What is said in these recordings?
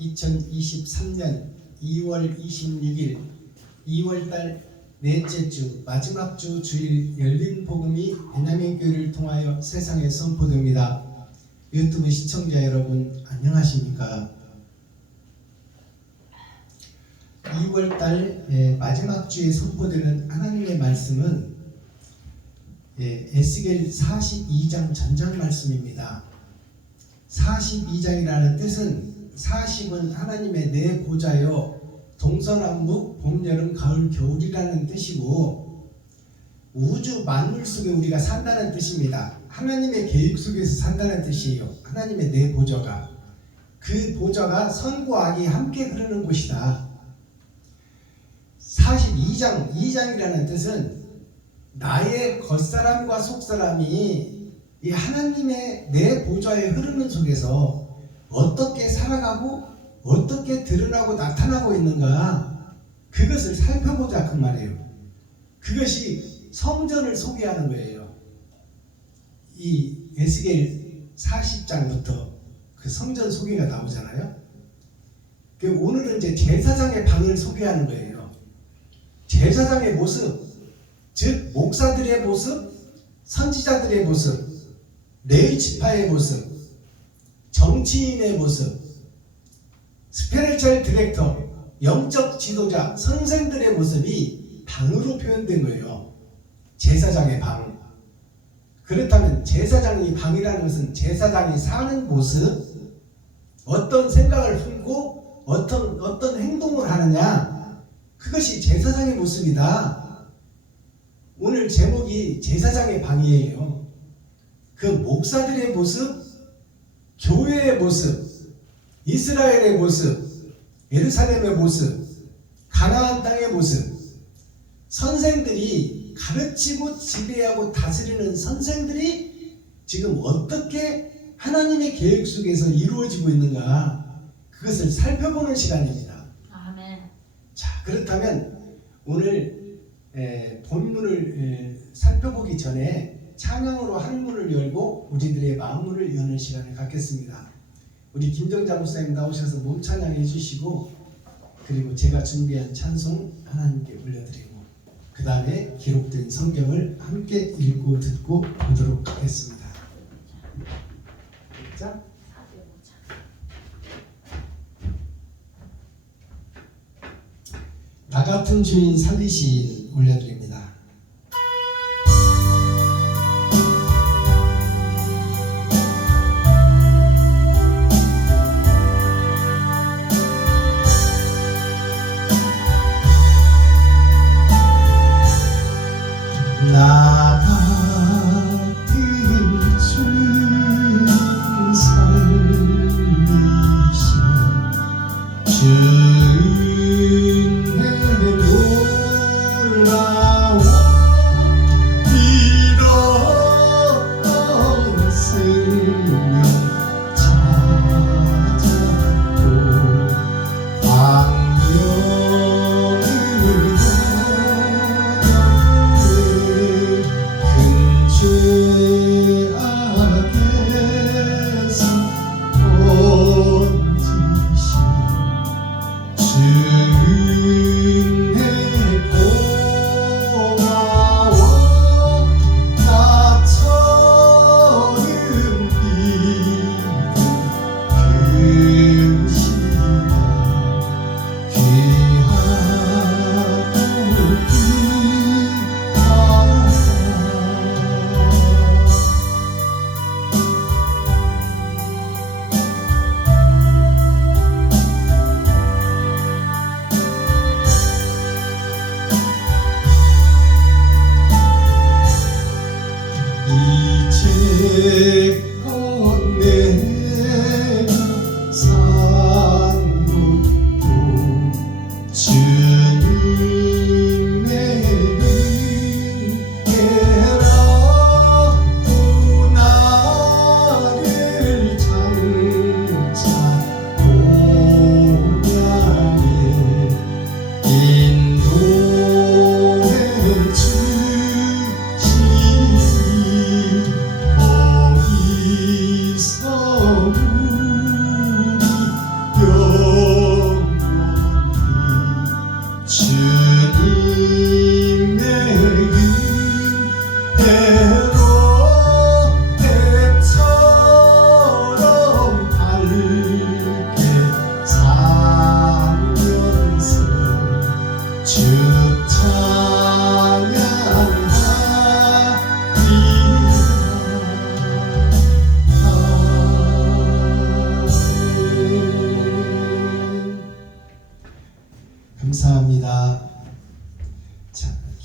2023년 2월 26일 2월달 넷째 주 마지막 주 주일 열린 복음이 베냐민 교회를 통하여 세상에 선포됩니다. 유튜브 시청자 여러분 안녕하십니까? 2월달 마지막 주에 선포되는 하나님의 말씀은 에스겔 42장 전장 말씀입니다. 42장이라는 뜻은 40은 하나님의 네 보좌여 동서남북 봄 여름 가을 겨울이라는 뜻이고 우주 만물 속에 우리가 산다는 뜻입니다. 하나님의 계획 속에서 산다는 뜻이에요. 하나님의 네 보좌가 그 보좌가 선과 악이 함께 흐르는 곳이다. 42장 2장이라는 뜻은 나의 겉사람과 속사람이 이 하나님의 내 보좌에 흐르는 속에서 어떻게 살아가고 어떻게 드러나고 나타나고 있는가 그것을 살펴보자 그 말이에요. 그것이 성전을 소개하는 거예요. 이 에스겔 40장부터 그 성전 소개가 나오잖아요. 오늘은 이제 제사장의 방을 소개하는 거예요. 제사장의 모습, 즉 목사들의 모습, 선지자들의 모습, 레위 지파의 모습, 정치인의 모습, 스피리추얼 디렉터, 영적 지도자, 선생들의 모습이 방으로 표현된 거예요. 제사장의 방. 그렇다면 제사장이 방이라는 것은 제사장이 사는 모습, 어떤 생각을 품고 어떤 행동을 하느냐, 그것이 제사장의 모습이다. 오늘 제목이 제사장의 방이에요. 그 목사들의 모습, 교회의 모습, 이스라엘의 모습, 예루살렘의 모습, 가나안 땅의 모습, 선생들이 가르치고 지배하고 다스리는 선생들이 지금 어떻게 하나님의 계획 속에서 이루어지고 있는가 그것을 살펴보는 시간입니다. 아멘. 자, 그렇다면 오늘 본문을 살펴보기 전에 찬양으로 한문을 열고 우리들의 마음문을 여는 시간을 갖겠습니다. 우리 김정자 목사님 나오셔서 몸 찬양해 주시고 그리고 제가 준비한 찬송 하나님께 올려드리고 그 다음에 기록된 성경을 함께 읽고 듣고 보도록 하겠습니다. 자, 나 같은 주인 살리신 올려드립니다. 나 같은 주인 살리신 주인의 놀라운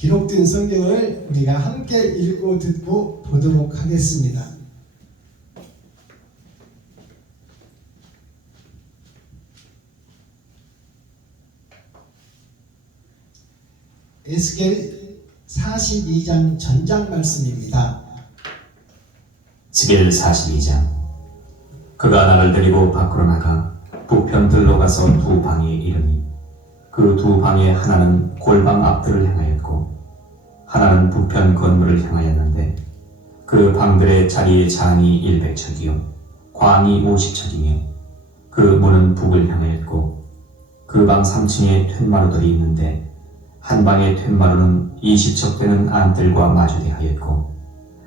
기록된 성경을 우리가 함께 읽고 듣고 보도록 하겠습니다. 에스겔 42장 전장 말씀입니다. 에스겔 42장. 그가 나를 데리고 밖으로 나가 북편들로 가서 두 방에 이르니 그 두 방에 하나는 골방 앞들을 향하였고 하나는 북편 건물을 향하였는데 그 방들의 자리의 장이 100척이요 광이 50척이며 그 문은 북을 향하였고 그 방 3층에 툇마루들이 있는데 한 방의 툇마루는 20척 되는 안뜰과 마주대하였고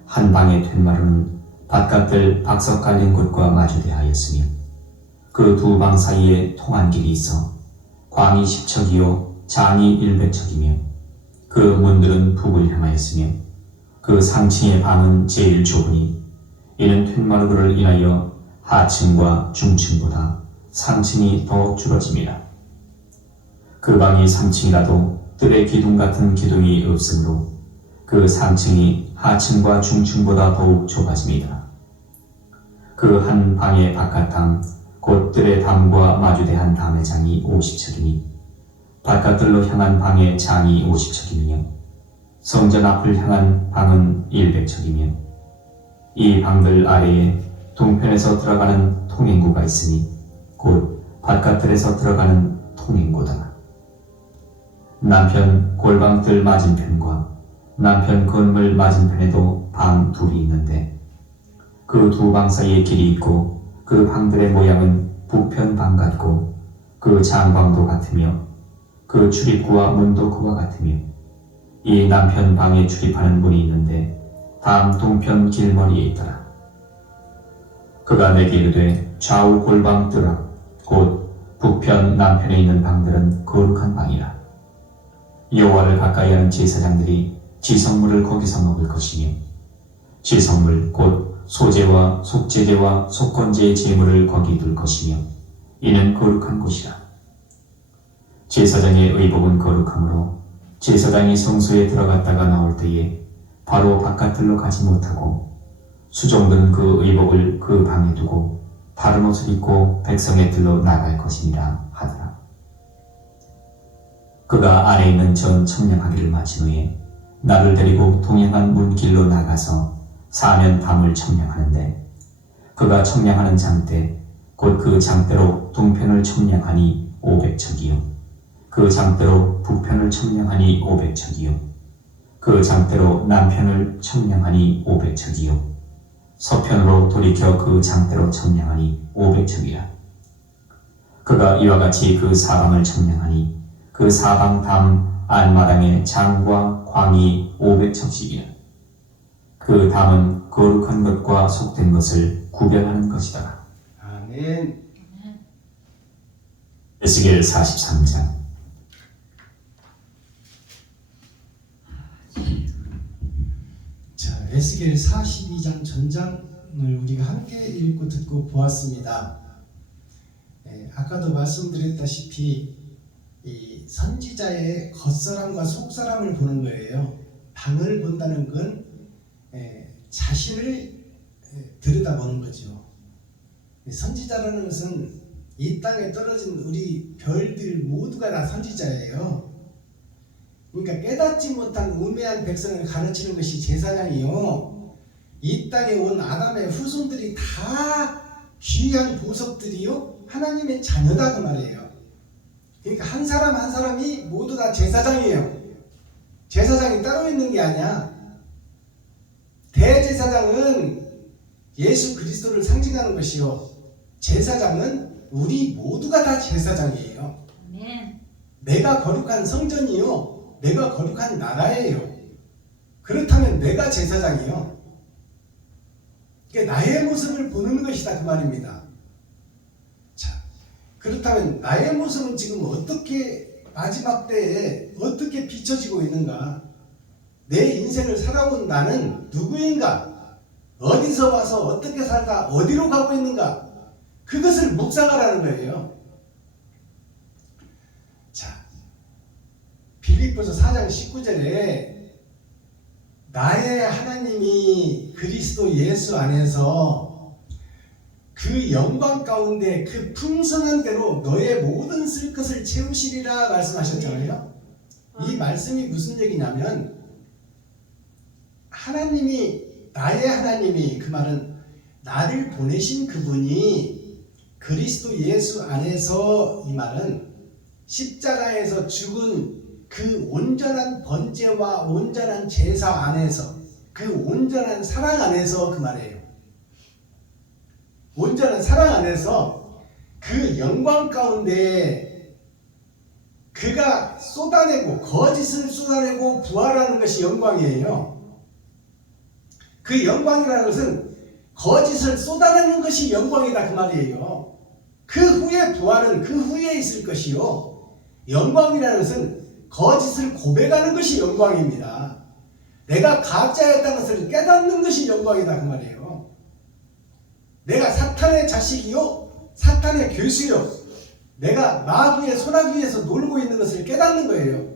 한 방의 툇마루는 바깥들 박석 깔린 곳과 마주대하였으며 그 두 방 사이에 통한 길이 있어 광이 10척이요 장이 100척이며 그 문들은 북을 향하였으며 그 상층의 방은 제일 좁으니 이는 툇마루들을 인하여 하층과 중층보다 상층이 더욱 줄어집니다. 그 방이 3층이라도 뜰의 기둥 같은 기둥이 없으므로 그 상층이 하층과 중층보다 더욱 좁아집니다. 그 한 방의 바깥담 곧 뜰의 담과 마주대한 담의 장이 50척이니 바깥들로 향한 방의 장이 50척이며 성전 앞을 향한 방은 100척이며 이 방들 아래에 동편에서 들어가는 통행구가 있으니 곧 바깥들에서 들어가는 통행구다. 남편 골방들 맞은편과 남편 건물 맞은편에도 방 둘이 있는데 그 두 방 사이에 길이 있고 그 방들의 모양은 북편 방 같고 그 장방도 같으며 그 출입구와 문도 그와 같으며 이 남편 방에 출입하는 문이 있는데 담 동편 길머리에 있더라. 그가 내게 이르되 좌우 골방 뜨라. 곧 북편 남편에 있는 방들은 거룩한 방이라. 여호와를 가까이 하는 제사장들이 지성물을 거기서 먹을 것이며 지성물 곧 소제와 속제제와 속건제의 제물을 거기 둘 것이며 이는 거룩한 곳이라. 제사장의 의복은 거룩하므로 제사장이 성소에 들어갔다가 나올 때에 바로 바깥들로 가지 못하고 수종들은 그 의복을 그 방에 두고 다른 옷을 입고 백성의 들로 나갈 것이니라 하더라. 그가 안에 있는 전 청량하기를 마친 후에 나를 데리고 동행한 문길로 나가서 사면 담을 청량하는데 그가 청량하는 장대 곧 그 장대로 동편을 청량하니 500척이요 그 장대로 북편을 청량하니 500척이요 그 장대로 남편을 청량하니 500척이요 서편으로 돌이켜 그 장대로 청량하니 500척이라. 그가 이와 같이 그 사방을 청량하니 그 사방 담 안마당의 장과 광이 500척씩이라. 그 담은 거룩한 것과 속된 것을 구별하는 것이다. 아멘. 에스겔 43장. 자, 에스겔 42장 전장을 우리가 함께 읽고 듣고 보았습니다. 아까도 말씀드렸다시피 이 선지자의 겉사람과 속사람을 보는 거예요. 방을 본다는 건 자신을 들여다보는 거죠. 선지자라는 것은 이 땅에 떨어진 우리 별들 모두가 다 선지자예요. 그러니까 깨닫지 못한 우매한 백성을 가르치는 것이 제사장이요. 이 땅에 온 아담의 후손들이 다 귀한 보석들이요. 하나님의 자녀다 그 말이에요. 그러니까 한 사람 한 사람이 모두 다 제사장이에요. 제사장이 따로 있는 게 아니야. 대제사장은 예수 그리스도를 상징하는 것이요. 제사장은 우리 모두가 다 제사장이에요. 아멘. 내가 거룩한 성전이요. 내가 거룩한 나라예요. 그렇다면 내가 제사장이요. 그러니까 나의 모습을 보는 것이다 그 말입니다. 자, 그렇다면 나의 모습은 지금 어떻게 마지막 때에 어떻게 비춰지고 있는가? 내 인생을 살아온 나는 누구인가? 어디서 와서 어떻게 살다 어디로 가고 있는가? 그것을 묵상하라는 거예요. 자, 빌립보서 4장 19절에 나의 하나님이 그리스도 예수 안에서 그 영광 가운데 그 풍성한 대로 너의 모든 쓸 것을 채우시리라 말씀하셨잖아요. 이 말씀이 무슨 얘기냐면 나의 하나님이, 그 말은 나를 보내신 그분이 그리스도 예수 안에서, 이 말은 십자가에서 죽은 그 온전한 번제와 온전한 제사 안에서, 그 온전한 사랑 안에서, 그 말이에요. 온전한 사랑 안에서 그 영광 가운데 그가 쏟아내고, 거짓을 쏟아내고 부활하는 것이 영광이에요. 그 영광이라는 것은 거짓을 쏟아내는 것이 영광이다, 그 말이에요. 그 후에 부활은 그 후에 있을 것이요, 영광이라는 것은 거짓을 고백하는 것이 영광입니다. 내가 가짜였다는 것을 깨닫는 것이 영광이다, 그 말이에요. 내가 사탄의 자식이요, 사탄의 교수요, 내가 마귀의 소나기에서 놀고 있는 것을 깨닫는 거예요.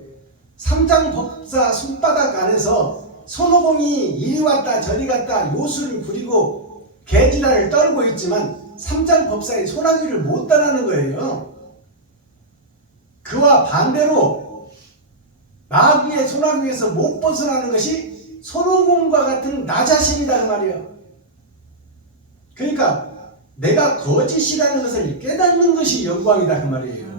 삼장 법사 손바닥 안에서 손오공이 이리 왔다 저리 갔다 요술을 부리고 개지랄을 떨고 있지만 삼장 법사의 소나기를 못 따라하는 거예요. 그와 반대로 마귀의 소나기에서 못 벗어나는 것이 손오공과 같은 나 자신이다, 그 말이에요. 그러니까 내가 거짓이라는 것을 깨닫는 것이 영광이다, 그 말이에요.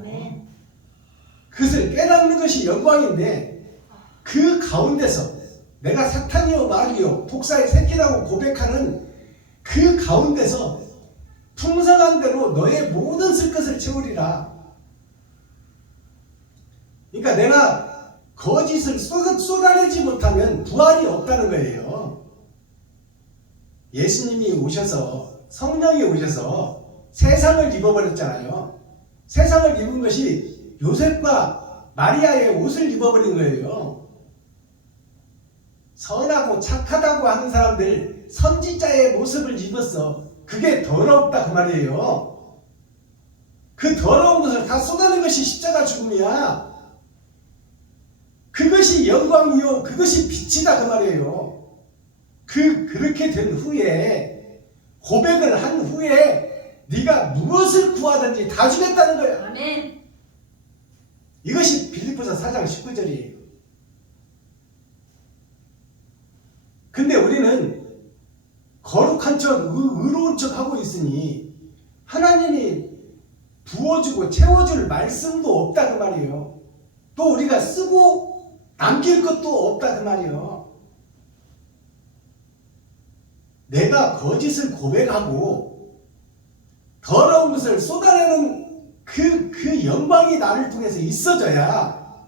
그것을 깨닫는 것이 영광인데, 그 가운데서 내가 사탄이요 마귀요 독사의 새끼라고 고백하는 그 가운데서 풍성한 대로 너의 모든 쓸 것을 채우리라. 그러니까 내가 거짓을 쏟아내지 못하면 부활이 없다는 거예요. 예수님이 오셔서, 성령이 오셔서 세상을 입어버렸잖아요. 세상을 입은 것이 요셉과 마리아의 옷을 입어버린 거예요. 선하고 착하다고 하는 사람들 선지자의 모습을 입었어. 그게 더럽다, 그 말이에요. 그 더러운 것을 다 쏟아낸 것이 십자가 죽음이야. 그것이 영광이요, 그것이 빛이다, 그 말이에요. 그렇게 된 후에, 고백을 한 후에 네가 무엇을 구하든지 다 주겠다는 거야. 아멘. 이것이 빌립보서 4장 19절이에요. 근데 우리는 거룩한 척, 의로운 척 하고 있으니 하나님이 부어주고 채워줄 말씀도 없다, 그 말이에요. 또 우리가 쓰고 남길 것도 없다, 그 말이에요. 내가 거짓을 고백하고 더러운 것을 쏟아내는 그 영광이 나를 통해서 있어져야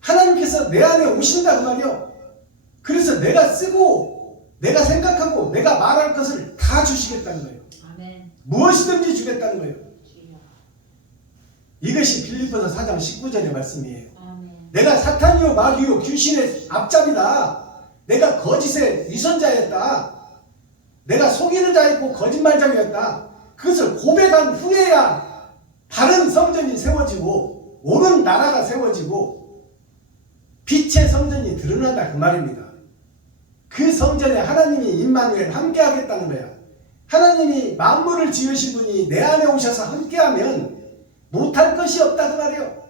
하나님께서 내 안에 오신다, 그 말이에요. 그래서 내가 쓰고 내가 생각하고 내가 말할 것을 다 주시겠다는 거예요. 아멘. 무엇이든지 주겠다는 거예요. 이것이 빌립보서 4장 19절의 말씀이에요. 아멘. 내가 사탄이요 마귀요 귀신의 앞잡이다. 내가 거짓의 위선자였다. 내가 속이는 자였고 거짓말장이었다. 그것을 고백한 후에야 바른 성전이 세워지고 옳은 나라가 세워지고 빛의 성전이 드러난다, 그 말입니다. 그 성전에 하나님이 임마누엘 함께 하겠다는 거야. 하나님이 만물을 지으신 분이 내 안에 오셔서 함께하면 못할 것이 없다, 그 말이에요.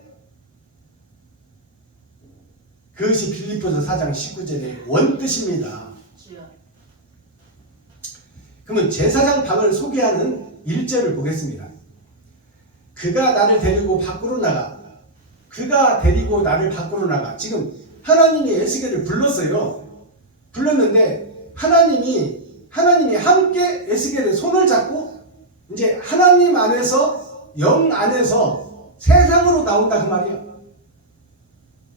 그것이 빌립보서 4장 19절의 원뜻입니다. 그러면 제사장 방을 소개하는 1절을 보겠습니다. 그가 나를 데리고 밖으로 나가. 그가 데리고 나를 밖으로 나가. 지금 하나님이 에스겔을 불렀어요. 불렀는데 하나님이 함께 에스겔의 손을 잡고 이제 하나님 안에서, 영 안에서 세상으로 나온다, 그 말이에요.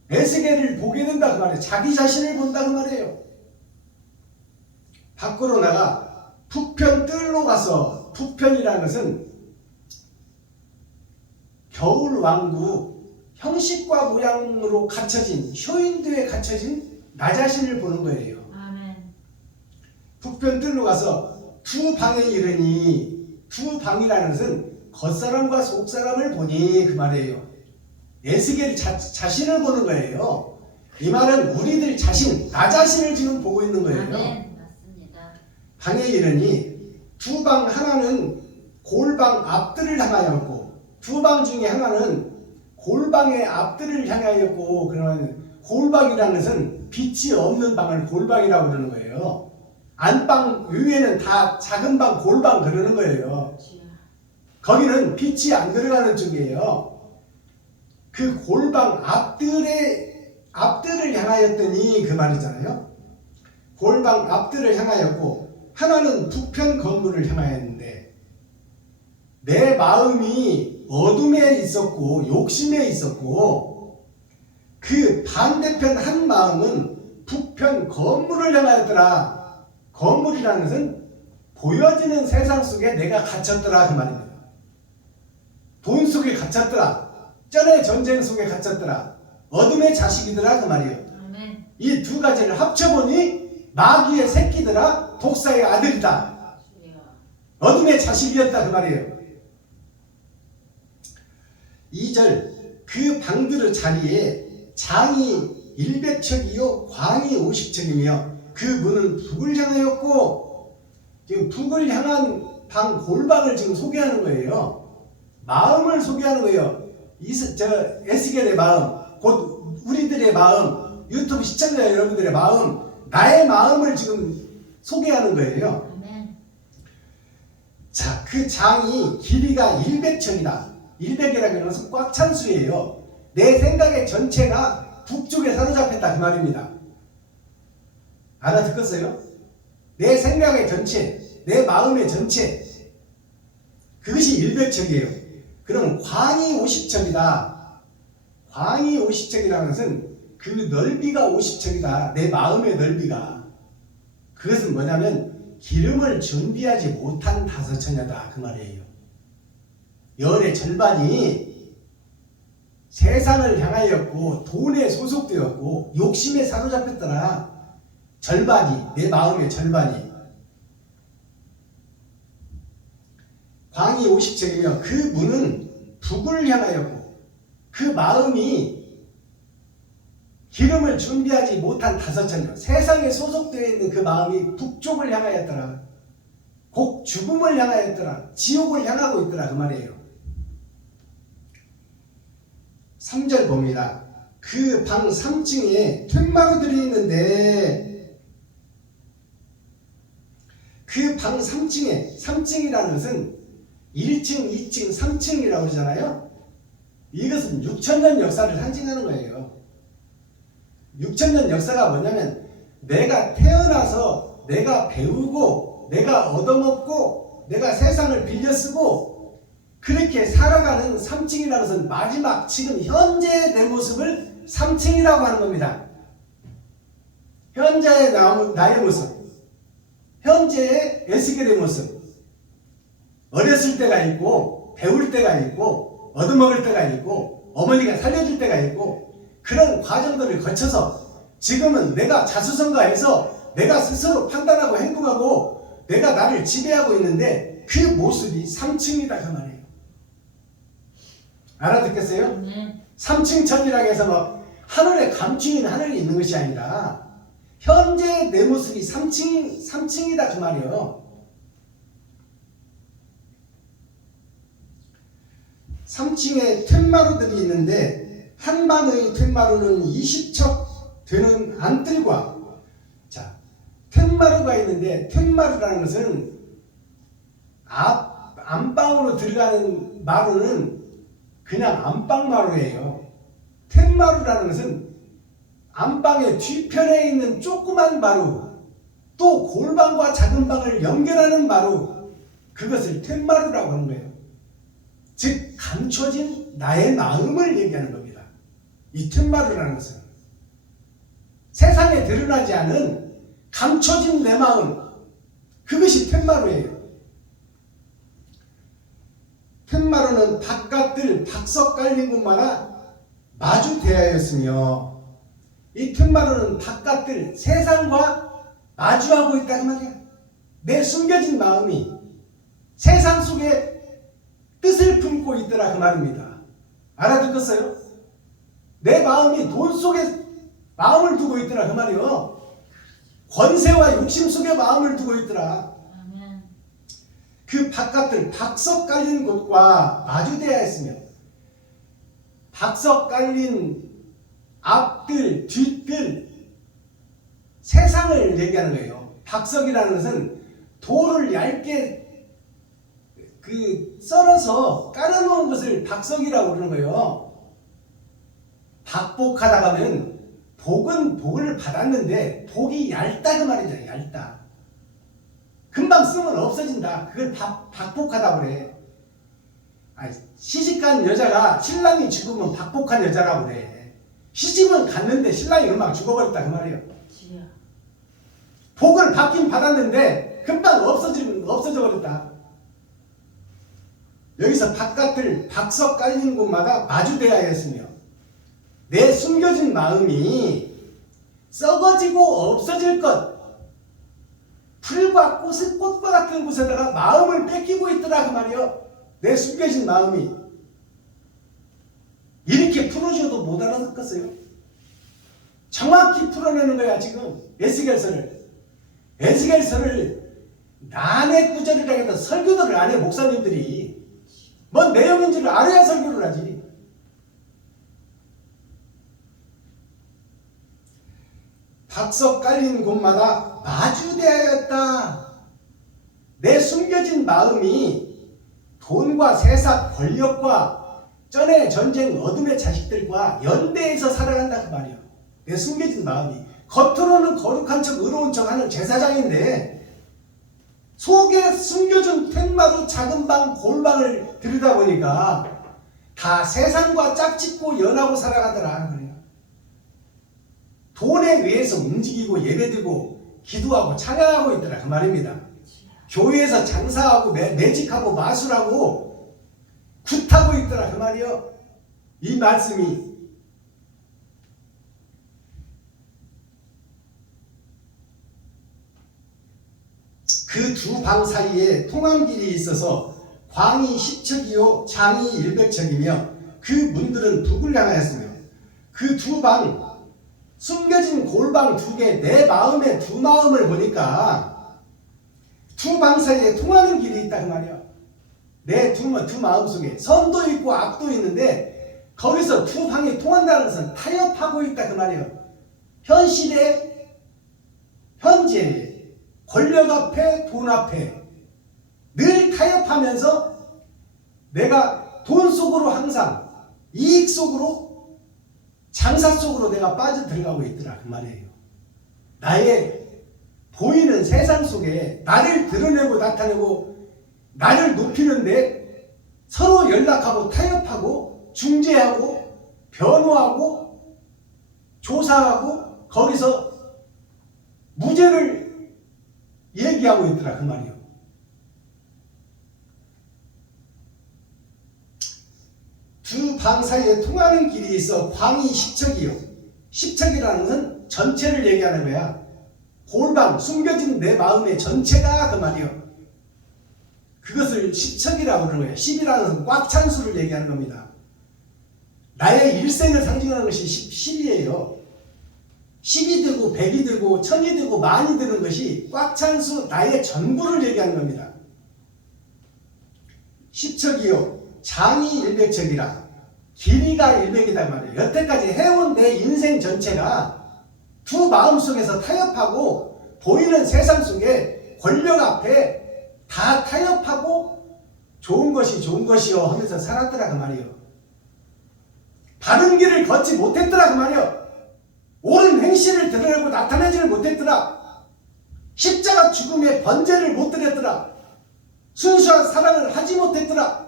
에스겔을 보게 된다, 그 말이에요. 자기 자신을 본다, 그 말이에요. 밖으로 나가 북편 뜰로 가서, 북편이라는 것은 겨울 왕국 형식과 모양으로 갖춰진, 쇼윈도에 갖춰진 나 자신을 보는 거예요. 아멘. 북편 뜰로 가서 두 방에 이르니, 두 방이라는 것은 겉사람과 속사람을 보니, 그 말이에요. 에스겔이 자신을 보는 거예요. 이 말은 우리들 자신, 나 자신을 지금 보고 있는 거예요. 아멘. 맞습니다. 방에 이르니 두 방 하나는 골방 앞뜰을 향하였고 두 방 중에 하나는 골방의 앞뜰을 향하였고, 그러면 골방이라는 것은 빛이 없는 방을 골방이라고 그러는 거예요. 안방 위에는 다 작은 방 골방 그러는 거예요. 거기는 빛이 안 들어가는 쪽이에요. 그 골방 앞뜰을 향하였더니 그 말이잖아요. 골방 앞뜰을 향하였고 하나는 북편 건물을 향하였는데 내 마음이 어둠에 있었고 욕심에 있었고 그 반대편 한 마음은 북편 건물을 향하였더라. 건물이라는 것은 보여지는 세상 속에 내가 갇혔더라 그 말입니다. 돈 속에 갇혔더라. 전의 전쟁 속에 갇혔더라. 어둠의 자식이더라 그 말이에요. 아멘. 이 두 가지를 합쳐보니 마귀의 새끼더라. 독사의 아들이다. 어둠의 자식이었다 그 말이에요. 2절 그 방들의 자리에 장이 100척이요 광이 50척이며 그 문은 북을 향하였고, 지금 북을 향한 방 골방을 지금 소개하는 거예요. 마음을 소개하는 거예요. 에스겔의 마음, 곧 우리들의 마음, 유튜브 시청자 여러분들의 마음, 나의 마음을 지금 소개하는 거예요. 아멘. 자, 그 장이 길이가 100척이다. 100이라는 것은 꽉 찬 수예요. 내 생각의 전체가 북쪽에 사로잡혔다 그 말입니다. 알아듣겠어요? 내 생각의 전체, 내 마음의 전체, 그것이 100척이에요. 그럼 광이 50척이다. 광이 50척이라는 것은 그 넓이가 50척이다. 내 마음의 넓이가. 그것은 뭐냐면 기름을 준비하지 못한 5처녀다 그 말이에요. 열의 절반이 세상을 향하였고 돈에 소속되었고 욕심에 사로잡혔더라. 절반이, 내 마음의 절반이. 광이 50척이며 그 문은 북을 향하였고 그 마음이 기름을 준비하지 못한 5처녀, 세상에 소속되어 있는 그 마음이 북쪽을 향하였더라. 곧 죽음을 향하였더라. 지옥을 향하고 있더라 그 말이에요. 3절 봅니다. 그 방 3층에 툇마루들이 있는데 그 방 3층에 3층이라는 것은 1층, 2층, 3층이라고 그러잖아요. 이것은 6천년 역사를 상징하는 거예요. 6천년 역사가 뭐냐면 내가 태어나서 내가 배우고 내가 얻어먹고 내가 세상을 빌려쓰고 그렇게 살아가는 3층이라는 것은 마지막 지금 현재의 내 모습을 3층이라고 하는 겁니다. 현재의 나의 모습, 현재의 에스겔의 모습. 어렸을 때가 있고 배울 때가 있고 얻어먹을 때가 있고 어머니가 살려줄 때가 있고 그런 과정들을 거쳐서 지금은 내가 자수성가해서 내가 스스로 판단하고 행동하고 내가 나를 지배하고 있는데 그 모습이 3층이다 그 말이에요. 알아듣겠어요? 네. 3층 천이라고 해서 뭐 하늘에 감추인 하늘이 있는 것이 아니라 현재 내 모습이 3층이다 그 말이에요. 3층에 툇마루들이 있는데 한 방의 툇마루는 20척 되는 안뜰과, 자, 툇마루가 있는데 툇마루라는 것은 안방으로 들어가는 마루는 그냥 안방마루예요. 툇마루라는 것은 안방의 뒤편에 있는 조그만 마루, 또 골방과 작은 방을 연결하는 마루, 그것을 툇마루라고 하는 거예요. 즉 감춰진 나의 마음을 얘기하는 겁니다. 이 툇마루라는 것은 세상에 드러나지 않은 감춰진 내 마음, 그것이 툇마루예요. 툇마루는 바깥들 박석 깔린 곳마다 마주 대하였으며 이 툇마루는 바깥들 세상과 마주하고 있다 그 말이야. 내 숨겨진 마음이 세상 속에 뜻을 품고 있더라 그 말입니다. 알아듣겠어요? 내 마음이 돈 속에 마음을 두고 있더라 그 말이요. 권세와 욕심 속에 마음을 두고 있더라. 아멘. 그 바깥들 박석 깔린 곳과 마주대야 했으며, 박석 깔린 앞들 뒷들 세상을 얘기하는 거예요. 박석이라는 것은 돌을 얇게 썰어서 깔아놓은 것을 박석이라고 그러는 거예요. 박복하다 가면 복은 복을 받았는데 복이 얇다 그 말이죠. 얇다. 금방 쓰면 없어진다. 그걸 박복하다 그래. 시집간 여자가 신랑이 죽으면 박복한 여자라고 그래. 시집은 갔는데 신랑이 금방 죽어버렸다 그 말이에요. 주여. 복을 받긴 받았는데 금방 없어져 버렸다. 여기서 바깥을 박석 깔린 곳마다 마주대야 했으며, 내 숨겨진 마음이 썩어지고 없어질 것, 풀과 꽃과 같은 곳에다가 마음을 뺏기고 있더라 그 말이요. 내 숨겨진 마음이. 이렇게 풀어줘도 못 알아듣겠어요. 정확히 풀어내는 거야 지금 에스겔서를. 에스겔서를 난해 구절이라 해도 설교들을 안 해. 목사님들이 뭔 내용인지를 알아야 설교를 하지. 박석 깔린 곳마다 마주대하였다. 내 숨겨진 마음이 돈과 세상 권력과 전의 전쟁 어둠의 자식들과 연대해서 살아간다 그 말이야. 내 숨겨진 마음이. 겉으로는 거룩한 척 의로운 척 하는 제사장인데 속에 숨겨진 텐마루 작은 방 골방을 들여다보니까 다 세상과 짝짓고 연하고 살아가더라 그래요. 돈에 의해서 움직이고 예배드리고 기도하고 찬양하고 있더라 그 말입니다. 교회에서 장사하고 매직하고 마술하고 굿하고 있더라 그 말이요. 이 말씀이 그 두 방 사이에 통함길이 있어서 광이 10척이요 장이 100척이며 그 문들은 북을 향하였으며, 그 두 방 숨겨진 골방 두 개, 내 마음의 두 마음을 보니까 두 방 사이에 통하는 길이 있다 그 말이야. 내 두 마음 속에 선도 있고 악도 있는데 거기서 두 방이 통한다는 것은 타협하고 있다 그 말이야. 현실에 현재 권력 앞에 돈 앞에 늘 타협하면서 내가 돈 속으로 항상 이익 속으로 장사 속으로 내가 빠져들어가고 있더라 그 말이에요. 나의 보이는 세상 속에 나를 드러내고 나타내고 나를 높이는데 서로 연락하고 타협하고 중재하고 변호하고 조사하고 거기서 무죄를 얘기하고 있더라 그 말이요. 두 방 사이에 통하는 길이 있어 광이 10척이요. 10척이라는 것은 전체를 얘기하는 거야. 골방 숨겨진 내 마음의 전체가 그 말이요. 그것을 10척이라고 그러는 거예요. 10이라는 것은 꽉 찬 수를 얘기하는 겁니다. 나의 일생을 상징하는 것이 10이에요. 10이 들고 100이 들고 1000이 들고 만이 드는 것이 꽉 찬 수 나의 전부를 얘기하는 겁니다. 10척이요 장이 100척이라 길이가 100이다 말이에요. 여태까지 해온 내 인생 전체가 두 마음 속에서 타협하고 보이는 세상 속에 권력 앞에 다 타협하고 좋은 것이 좋은 것이요 하면서 살았더라 그 말이에요. 바른 길을 걷지 못했더라 그 말이에요. 옳은 행실을 드러내고 나타내지를 못했더라. 십자가 죽음의 번제를 못 드렸더라. 순수한 사랑을 하지 못했더라.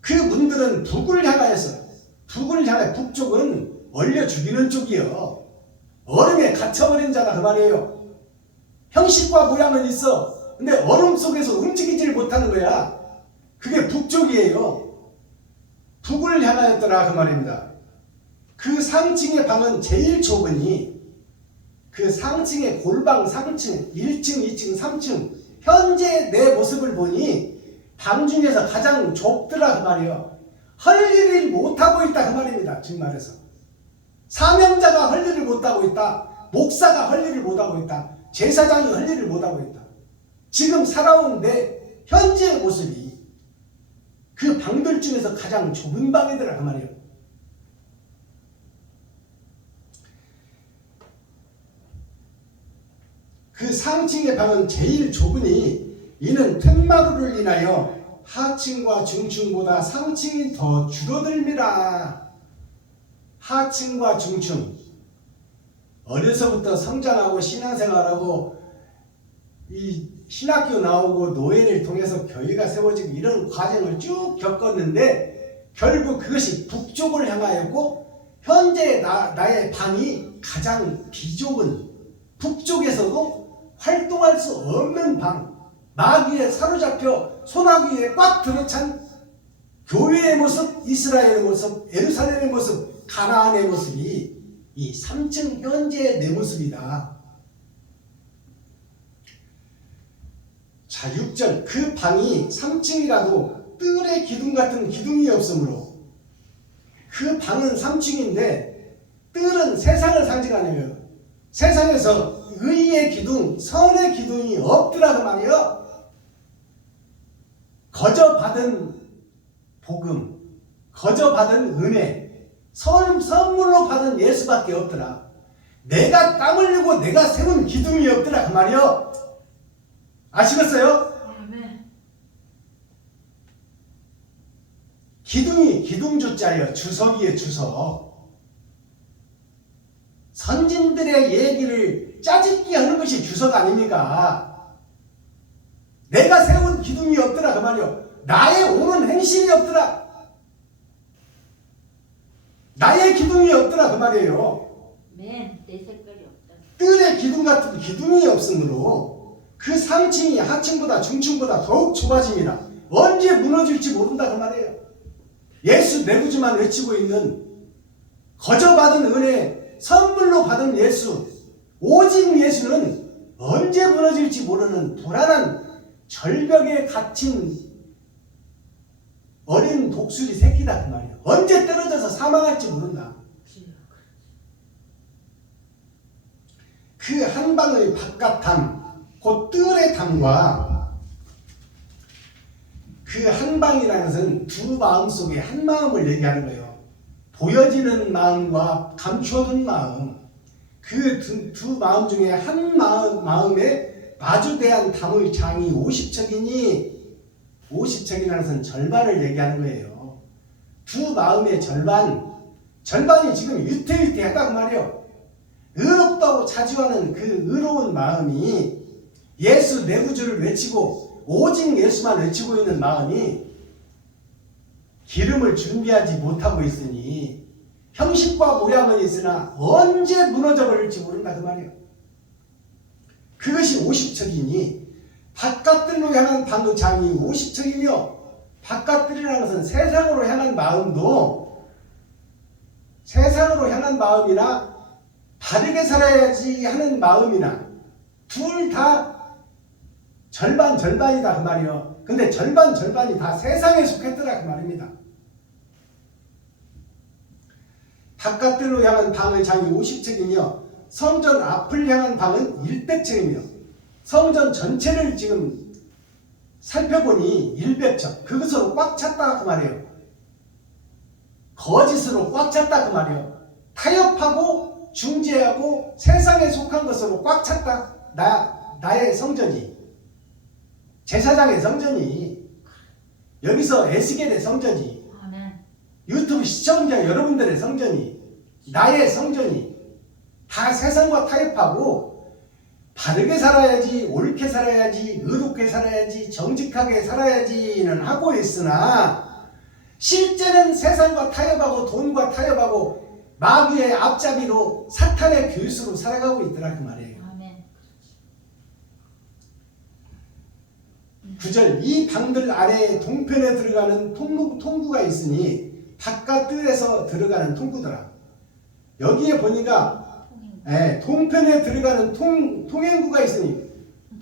그 문들은 북을 향하여서, 북을 향해, 북쪽은 얼려 죽이는 쪽이요. 얼음에 갇혀버린 자다 그 말이에요. 형식과 모양은 있어. 근데 얼음 속에서 움직이질 못하는 거야. 그게 북쪽이에요. 북을 향하였더라 그 말입니다. 그 상층의 방은 제일 좁으니 그 상층의 골방 상층 1층, 2층, 3층 현재 내 모습을 보니 방 중에서 가장 좁더라 그 말이에요. 할 일을 못하고 있다 그 말입니다. 지금 말해서 사명자가 할 일을 못하고 있다. 목사가 할 일을 못하고 있다. 제사장이 할 일을 못하고 있다. 지금 살아온 내 현재의 모습이 그 방들 중에서 가장 좁은 방이더라 그 말이에요. 그 상층의 방은 제일 좁으니 이는 툇마루를 인하여 하층과 중층보다 상층이 더 줄어들미라. 하층과 중층, 어려서부터 성장하고 신앙생활하고 이 신학교 나오고 노예를 통해서 교회가 세워지고 이런 과정을 쭉 겪었는데 결국 그것이 북쪽을 향하였고 현재 나의 방이 가장 비좁은 북쪽에서도 활동할 수 없는 방, 마귀에 사로잡혀 소나기에 꽉 들어찬 교회의 모습, 이스라엘의 모습, 예루살렘의 모습, 가나안의 모습이 이 3층 현재의 내 모습이다. 자, 6절 그 방이 3층이라도 뜰의 기둥 같은 기둥이 없으므로 그 방은 3층인데 뜰은 세상을 상징하네요. 세상에서 의의 기둥, 선의 기둥이 없더라 그 말이에요. 거저 받은 복음, 거저 받은 은혜, 선물로 받은 예수밖에 없더라. 내가 땀 흘리고 내가 세운 기둥이 없더라 그 말이에요. 아시겠어요? 아멘. 기둥이 기둥주자예요. 주석이에요. 주석. 선진들의 얘기를 짜집기 하는 것이 주석 아닙니까? 내가 세운 기둥이 없더라 그 말이요. 나의 옳은 행실이 없더라. 나의 기둥이 없더라 그 말이에요. 맨 내 색깔이 없다. 뜰의 기둥 같은 기둥이 없으므로 그 상층이 하층보다 중층보다 더욱 좁아집니다. 언제 무너질지 모른다 그 말이에요. 예수 내 구주만 외치고 있는 거저 받은 은혜, 선물로 받은 예수, 오직 예수는 언제 무너질지 모르는 불안한 절벽에 갇힌 어린 독수리 새끼다 그 말이에요. 언제 떨어져서 사망할지 모른다. 그 한 방의 바깥함, 곧 뜰의 담과 그 한 방이라는 것은 두 마음 속에 한 마음을 얘기하는 거예요. 보여지는 마음과 감추어둔 마음, 그 두 마음 중에 한 마음에 마주대한 담의 장이 50척이니 50척이라는 것은 절반을 얘기하는 거예요. 두 마음의 절반이 지금 유태유태하다 그 말이에요. 의롭다고 자주하는 그 의로운 마음이 예수 내 구주를 외치고 오직 예수만 외치고 있는 마음이 기름을 준비하지 못하고 있으니 형식과 모양은 있으나 언제 무너져 버릴지 모른다 그 말이에요. 그것이 50척이니 바깥들로 향한 방의 장이 50척이며 바깥들이라는 것은 세상으로 향한 마음도 세상으로 향한 마음이나 바르게 살아야지 하는 마음이나 둘 다 절반이다 그 말이에요. 근데 절반이 다 세상에 속했더라 그 말입니다. 바깥들로 향한 방의 장이 50척이며 성전 앞을 향한 방은 100척이며 성전 전체를 지금 살펴보니 100척 그것으로 꽉 찼다 그 말이에요. 거짓으로 꽉 찼다 그 말이에요. 타협하고 중재하고 세상에 속한 것으로 꽉 찼다. 나의 성전이, 제사장의 성전이, 여기서 에스겔의 성전이, 아멘. 유튜브 시청자 여러분들의 성전이, 나의 성전이 다 세상과 타협하고 바르게 살아야지, 옳게 살아야지, 의롭게 살아야지, 정직하게 살아야지는 하고 있으나 실제는 세상과 타협하고 돈과 타협하고 마귀의 앞잡이로 사탄의 교수로 살아가고 있더라 그 말이에요. 아멘. 9절 이 방들 아래에 동편에 들어가는 통구가 있으니 바깥 뜰에서 들어가는 통구더라. 여기에 보니까 동편에 들어가는 통행구가 있으니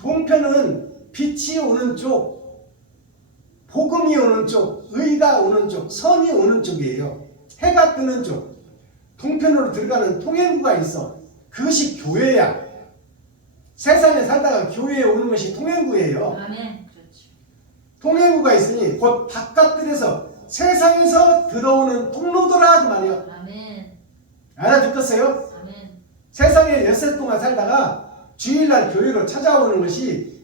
동편은 빛이 오는 쪽, 복음이 오는 쪽, 의가 오는 쪽, 선이 오는 쪽이에요. 해가 뜨는 쪽. 동편으로 들어가는 통행구가 있어. 그것이 교회야. 세상에 살다가 교회에 오는 것이 통행구예요. 아멘. 그렇죠. 통행구가 있으니 곧 바깥들에서 세상에서 들어오는 통로더라 그 말이에요. 아멘. 알아듣겠어요? 아멘. 세상에 엿새 동안 살다가 주일날 교회로 찾아오는 것이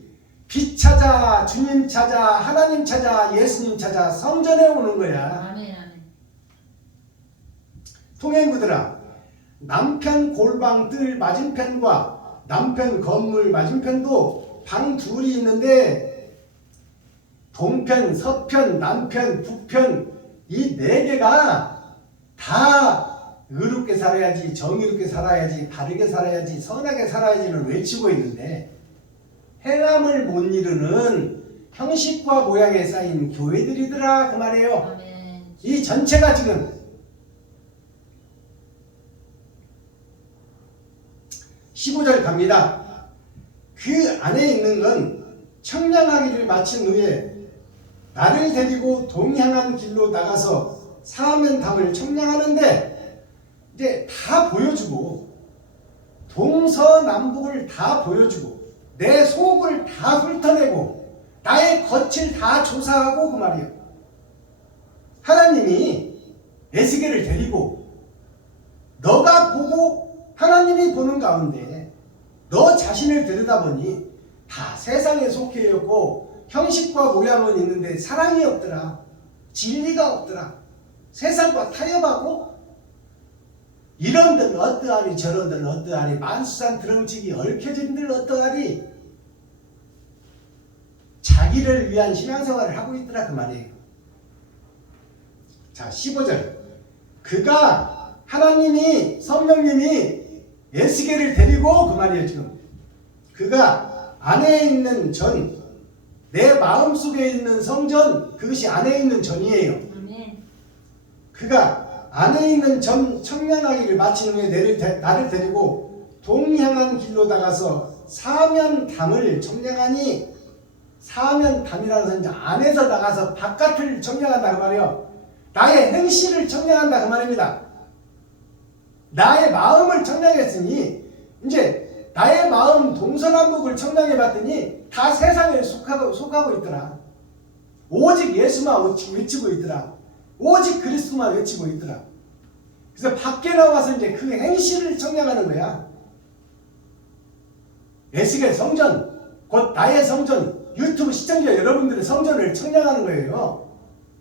빛 찾아, 주님 찾아, 하나님 찾아, 예수님 찾아 성전에 오는 거야. 아멘. 아멘. 통행구들아, 남편 골방 뜰 맞은편과 남편 건물 맞은편도 방 둘이 있는데 동편, 서편, 남편, 북편 이 네 개가 다 의롭게 살아야지, 정의롭게 살아야지, 바르게 살아야지, 선하게 살아야지를 외치고 있는데 행함을 못 이루는 형식과 모양에 쌓인 교회들이더라 그 말이에요. 아멘. 이 전체가 지금 15절 갑니다. 그 안에 있는 건 청량하기를 마친 후에 나를 데리고 동향한 길로 나가서 사면담을 청량하는데 이제 다 보여주고 동서남북을 다 보여주고 내 속을 다 훑어내고 나의 겉을 다 조사하고 그 말이에요. 하나님이 에스겔을 데리고 너가 보고 하나님이 보는 가운데 너 자신을 들여다보니 다 세상에 속해 있고 형식과 모양은 있는데 사랑이 없더라. 진리가 없더라. 세상과 타협하고 이런들 어떠하리 저런들 어떠하리 만수산 드렁치기 얽혀진들 어떠하리 자기를 위한 신앙생활을 하고 있더라 그 말이에요. 자 15절 그가 하나님이 성령님이 에스겔을 데리고 그 말이에요. 지금 그가 안에 있는 전 내 마음속에 있는 성전 그것이 안에 있는 전이에요. 아멘. 그가 안에 있는 전 청량하기를 마친 후에 나를 데리고 동향한 길로 나가서 사면담을 청량하니 사면담이라는 것은 이제 안에서 나가서 바깥을 청량한다 그 말이에요. 나의 행실을 청량한다 그 말입니다. 나의 마음을 청량했으니 이제 나의 마음 동서남북을 청량해 봤더니 다 세상에 속하고 있더라. 오직 예수만 외치고 있더라. 오직 그리스도만 외치고 있더라. 그래서 밖에 나와서 이제 그 행실을 청량하는 거야. 에스겔 성전, 곧 나의 성전, 유튜브 시청자 여러분들의 성전을 청량하는 거예요.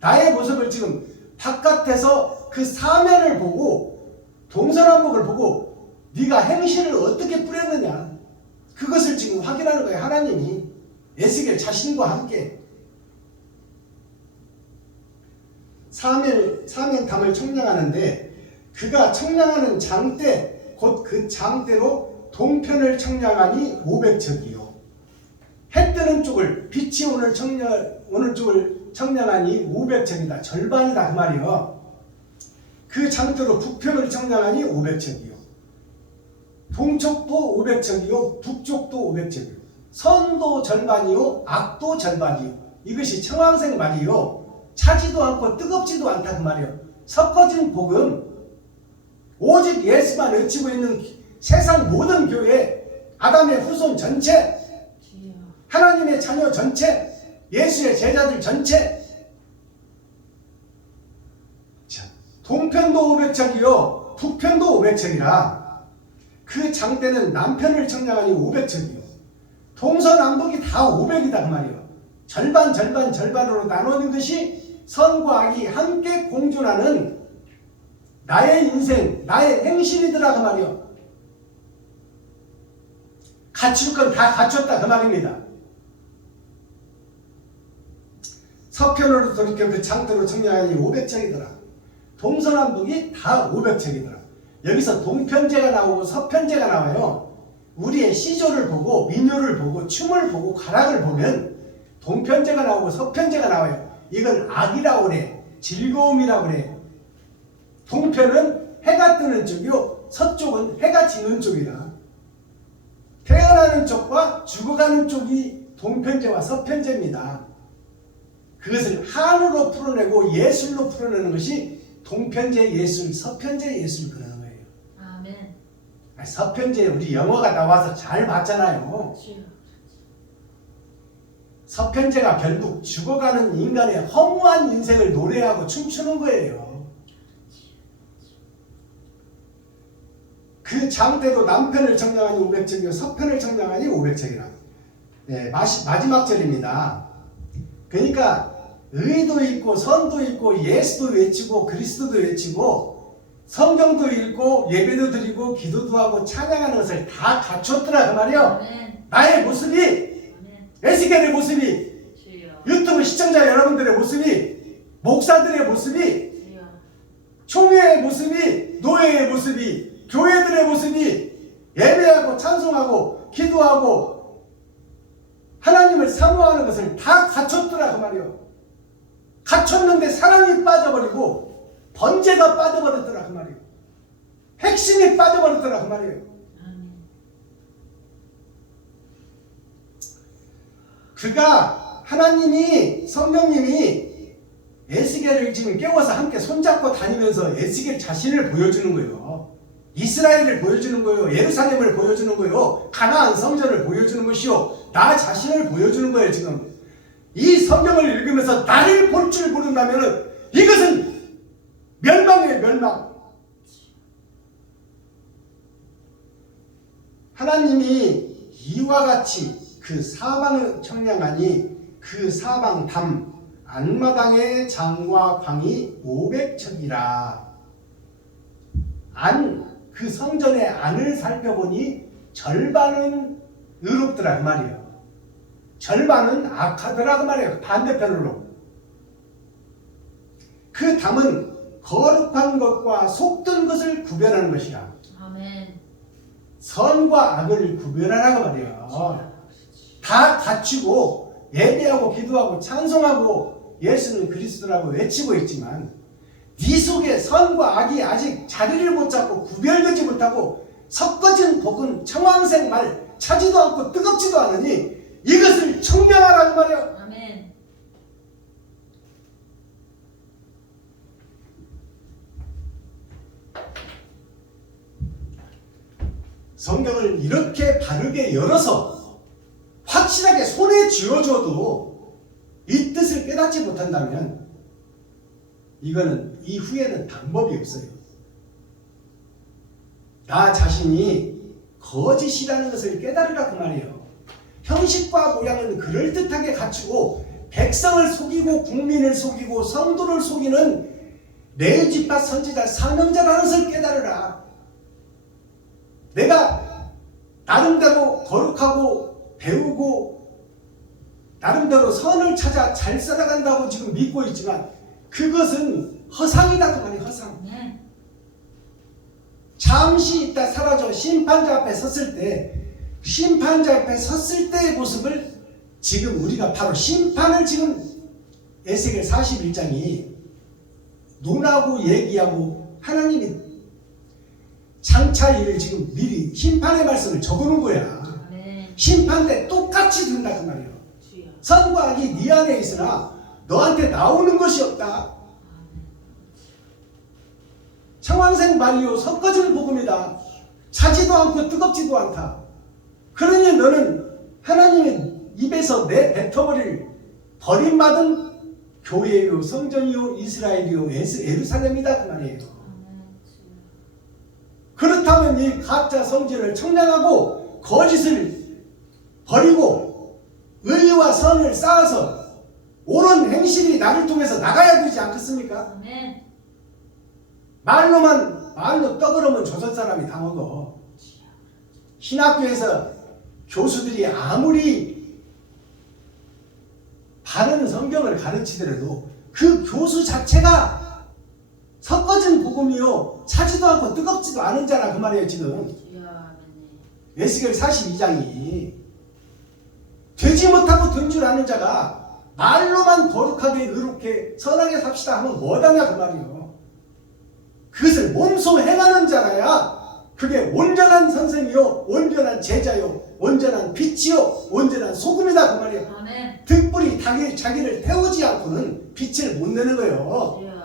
나의 모습을 지금 바깥에서 그 사면을 보고 동서남북을 보고 네가 행실을 어떻게 뿌렸느냐 그것을 지금 확인하는 거예요. 하나님이 에스겔 자신과 함께 사면담을 청량하는데 그가 청량하는 장대 곧 그 장대로 동편을 청량하니 500척이요. 해 뜨는 쪽을 빛이 오는 쪽을 청량하니 500척이다. 절반이다 그 말이요. 그 장대로 북편을 청량하니 500척이요. 동쪽도 500척이요. 북쪽도 500척이요. 선도 절반이요. 악도 절반이요. 이것이 청황색 말이요. 차지도 않고 뜨겁지도 않다 그 말이요. 섞어진 복음 오직 예수만 외치고 있는 세상 모든 교회 아담의 후손 전체 주여. 하나님의 자녀 전체 예수의 제자들 전체 자, 동편도 500척이요 북편도 500척이라 그 장대는 남편을 청량하니 500척이요 동서남북이 다 500이다 그 말이에요. 절반으로 나누는 것이 선과 악이 함께 공존하는 나의 인생, 나의 행실이더라 그 말이요. 갖출 건 다 갖췄다 그 말입니다. 서편으로 돌이켜 그 장대로 청량하니 500척이더라. 동서남북이 다 500척이더라. 여기서 동편제가 나오고 서편제가 나와요. 우리의 시조를 보고 민요를 보고 춤을 보고 가락을 보면 동편제가 나오고 서편제가 나와요. 이건 악이라고 그래. 즐거움이라고 그래. 동편은 해가 뜨는 쪽이요. 서쪽은 해가 지는 쪽이다. 태어나는 쪽과 죽어가는 쪽이 동편제와 서편제입니다. 그것을 한으로 풀어내고 예술로 풀어내는 것이 동편제 예술, 서편제 예술 그러는 거예요. 아멘. 서편제 우리 영어가 나와서 잘 봤잖아요. 주여. 서편제가 결국 죽어가는 인간의 허무한 인생을 노래하고 춤추는 거예요. 그 장때도 남편을 청량하니 500척이요 서편을 청량하니 500척이라. 네, 마지막 절입니다. 그러니까 의도 있고 선도 있고 예수도 외치고 그리스도도 외치고 성경도 읽고 예배도 드리고 기도도 하고 찬양하는 것을 다 갖췄더라 그 말이요. 아멘. 나의 모습이, 아멘. 에스겔의 모습이, 주여. 유튜브 시청자 여러분들의 모습이, 목사들의 모습이, 주여. 총회의 모습이, 노예의 모습이, 교회들의 모습이 예배하고 찬송하고 기도하고 하나님을 사모하는 것을 다 갖췄더라 그 말이요. 갖췄는데 사랑이 빠져버리고 번제가 빠져버렸더라 그 말이에요. 핵심이 빠져버렸더라 그 말이에요. 아멘. 그가 하나님이 성령님이 에스겔을 지금 깨워서 함께 손잡고 다니면서 에스겔 자신을 보여주는 거예요. 이스라엘을 보여주는 거예요. 예루살렘을 보여주는 거예요. 가나안 성전을 보여주는 것이요. 나 자신을 보여주는 거예요. 지금 이 성경을 읽으면서 나를 볼 줄 모른다면 이것은 멸망이에요. 멸망. 하나님이 이와 같이 그 사방을 청량하니 그 사방 담 안마당의 장과 광이 500척이라. 그 성전의 안을 살펴보니 절반은 의롭더라 그 말이에요. 절반은 악하더라 그 말이에요. 반대편으로. 그 담은 거룩한 것과 속된 것을 구별하는 것이라. 아멘. 선과 악을 구별하라 그 말이에요. 다 갖추고 예배하고 기도하고 찬송하고 예수는 그리스도라고 외치고 있지만 네 속에 선과 악이 아직 자리를 못 잡고 구별되지 못하고 섞어진 복은 청황색 말 차지도 않고 뜨겁지도 않으니 이것을 청명하라는 말이에요. 아멘. 성경을 이렇게 바르게 열어서 확실하게 손에 쥐어줘도 이 뜻을 깨닫지 못한다면 이거는 이후에는 방법이 없어요. 나 자신이 거짓이라는 것을 깨달으라 그 말이에요. 형식과 모양은 그럴듯하게 갖추고 백성을 속이고 국민을 속이고 성도를 속이는 레위지파 선지자 사명자라는 것을 깨달으라. 내가 나름대로 거룩하고 배우고 나름대로 선을 찾아 잘 살아간다고 지금 믿고 있지만 그것은 허상이다 그 말이에요. 허상. 아멘. 잠시 있다 사라져 심판자 앞에 섰을 때의 모습을 지금 우리가 바로 심판을 지금 에스겔 41장이 논하고 얘기하고 하나님이 장차 일을 지금 미리 심판의 말씀을 적어놓은 거야. 아멘. 심판 때 똑같이 된다 그 말이에요. 주여. 선과 악이 네 안에 있으나 너한테 나오는 것이 없다. 청황색 말이요 섞어진 복음이다. 차지도 않고 뜨겁지도 않다. 그러니 너는 하나님의 입에서 내뱉어버릴 버림받은 교회요 성전이요 이스라엘이요 예루살렘이다 그 말이에요. 아멘. 주여. 그렇다면 이 가짜 성전을 청량하고 거짓을 버리고 의와 선을 쌓아서 옳은 행실이 나를 통해서 나가야 되지 않겠습니까? 아멘. 말로 떠들으면 조선 사람이 다 먹어. 신학교에서 교수들이 아무리 바른 성경을 가르치더라도 그 교수 자체가 섞어진 복음이요 차지도 않고 뜨겁지도 않은 자라 그 말이에요. 지금 주여. 아멘. 에스겔 42장이 되지 못하고 된 줄 아는 자가 말로만 거룩하게 의롭게 선하게 삽시다 하면 뭐하냐 그 말이에요. 그것을 몸소 행하는 자라야 그게 온전한 선생이요 온전한 제자요 온전한 빛이요 온전한 소금이다 그 말이에요. 아멘. 등불이 자기를 태우지 않고는 빛을 못 내는 거예요. 주여.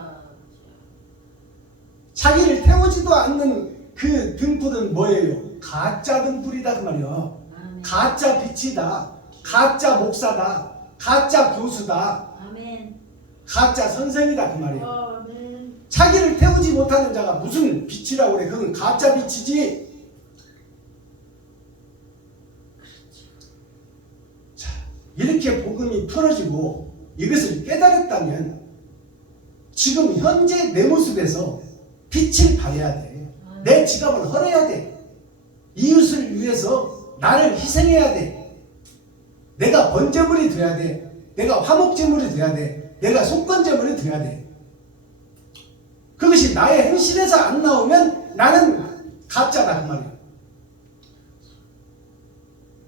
자기를 태우지도 않는 그 등불은 뭐예요? 가짜 등불이다 그 말이에요. 아멘. 가짜 빛이다. 가짜 목사다. 가짜 교수다. 아멘. 가짜 선생이다 그 말이에요. 아멘. 자기를 태우지 못하는 자가 무슨 빛이라고 그래? 그건 가짜 빛이지. 자, 이렇게 복음이 풀어지고 이것을 깨달았다면 지금 현재 내 모습에서 빛을 발해야 돼. 내 지갑을 헐어야 돼. 이웃을 위해서 나를 희생해야 돼. 내가 번제물이 돼야 돼. 내가 화목제물이 돼야 돼. 내가 속건제물이 돼야 돼. 그것이 나의 행실에서 안 나오면 나는 가짜다 그 말이에요.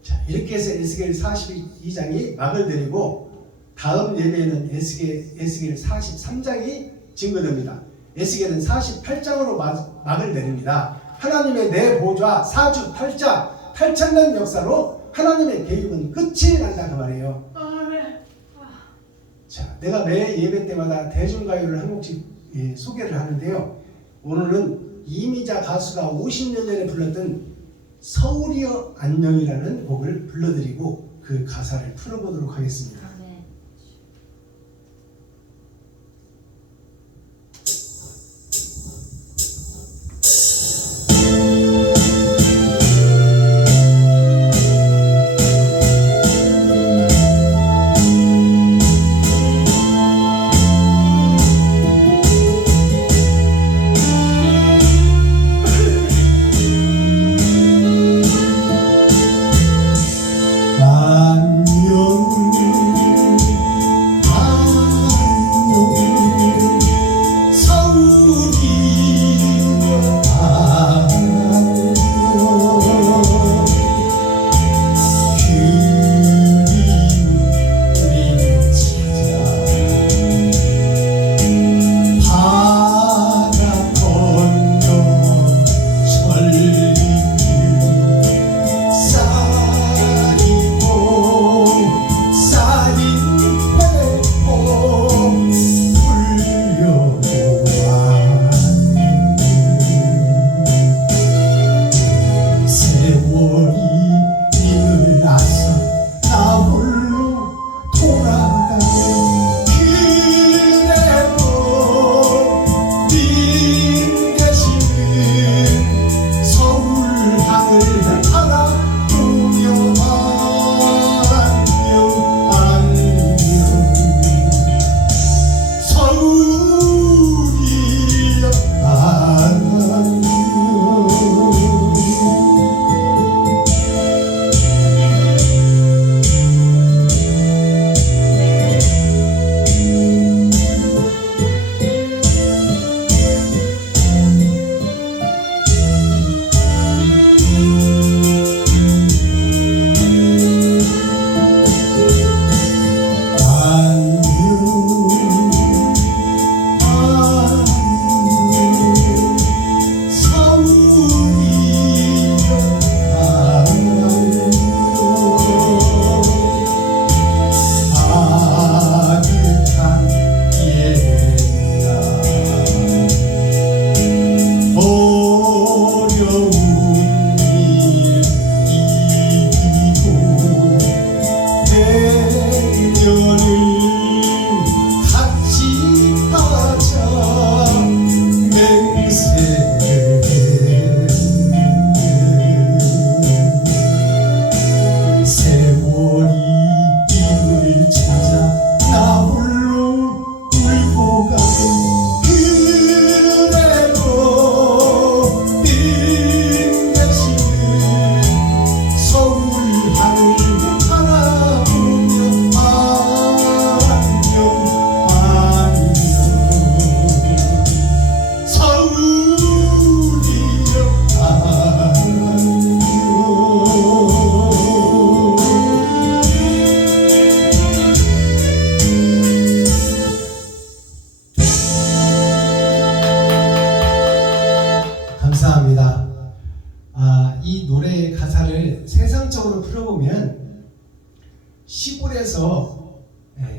자, 이렇게 해서 에스겔 42장이 막을 내리고 다음 예배에는 에스겔 43장이 증거됩니다. 에스겔은 48장으로 막을 내립니다. 하나님의 내 보좌 사주 8천년 역사로 하나님의 계획은 끝이 난다 그 말이에요. 자, 내가 매 예배 때마다 대중가요를 한 곡씩 소개를 하는데요. 오늘은 이미자 가수가 50년 전에 불렀던 서울이여 안녕이라는 곡을 불러드리고 그 가사를 풀어보도록 하겠습니다. 아멘. 안녕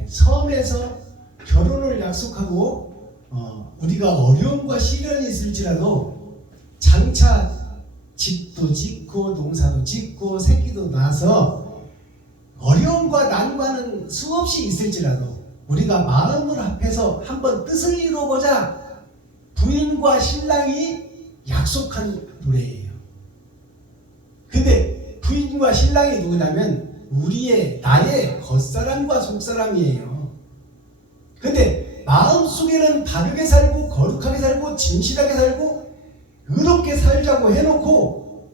섬에서 결혼을 약속하고 우리가 어려움과 시련이 있을지라도 장차 집도 짓고 농사도 짓고 새끼도 낳아서 어려움과 난관은 수없이 있을지라도 우리가 마음을 합해서 한번 뜻을 이루어보자. 부인과 신랑이 약속한 노래예요. 근데 부인과 신랑이 누구냐면 나의 겉사람과 속사람이에요. 근데 마음속에는 바르게 살고 거룩하게 살고 진실하게 살고 의롭게 살자고 해놓고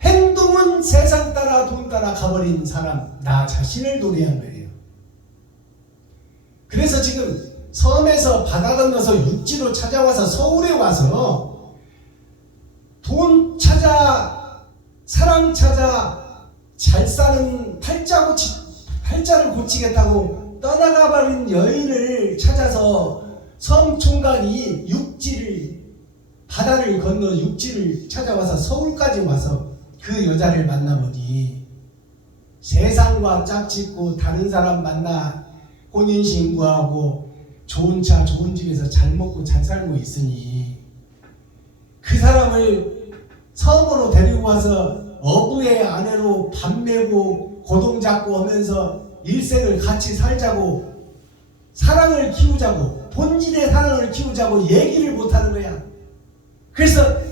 행동은 세상 따라 돈 따라 가버린 사람, 나 자신을 노래한 거예요. 그래서 지금 섬에서 바다 건너서 육지로 찾아와서 서울에 와서 돈 찾아, 사랑 찾아, 잘 사는 팔자를 고치겠다고 떠나가버린 여인을 찾아서 섬 총각이 바다를 건너 육지를 찾아와서 서울까지 와서 그 여자를 만나보니 세상과 짝짓고 다른 사람 만나 혼인신고하고 좋은 차 좋은 집에서 잘 먹고 잘 살고 있으니 그 사람을 섬으로 데리고 와서 어부의 아내로 밥 메고 고동 잡고 하면서 일생을 같이 살자고 사랑을 키우자고 본질의 사랑을 키우자고 얘기를 못하는 거야. 그래서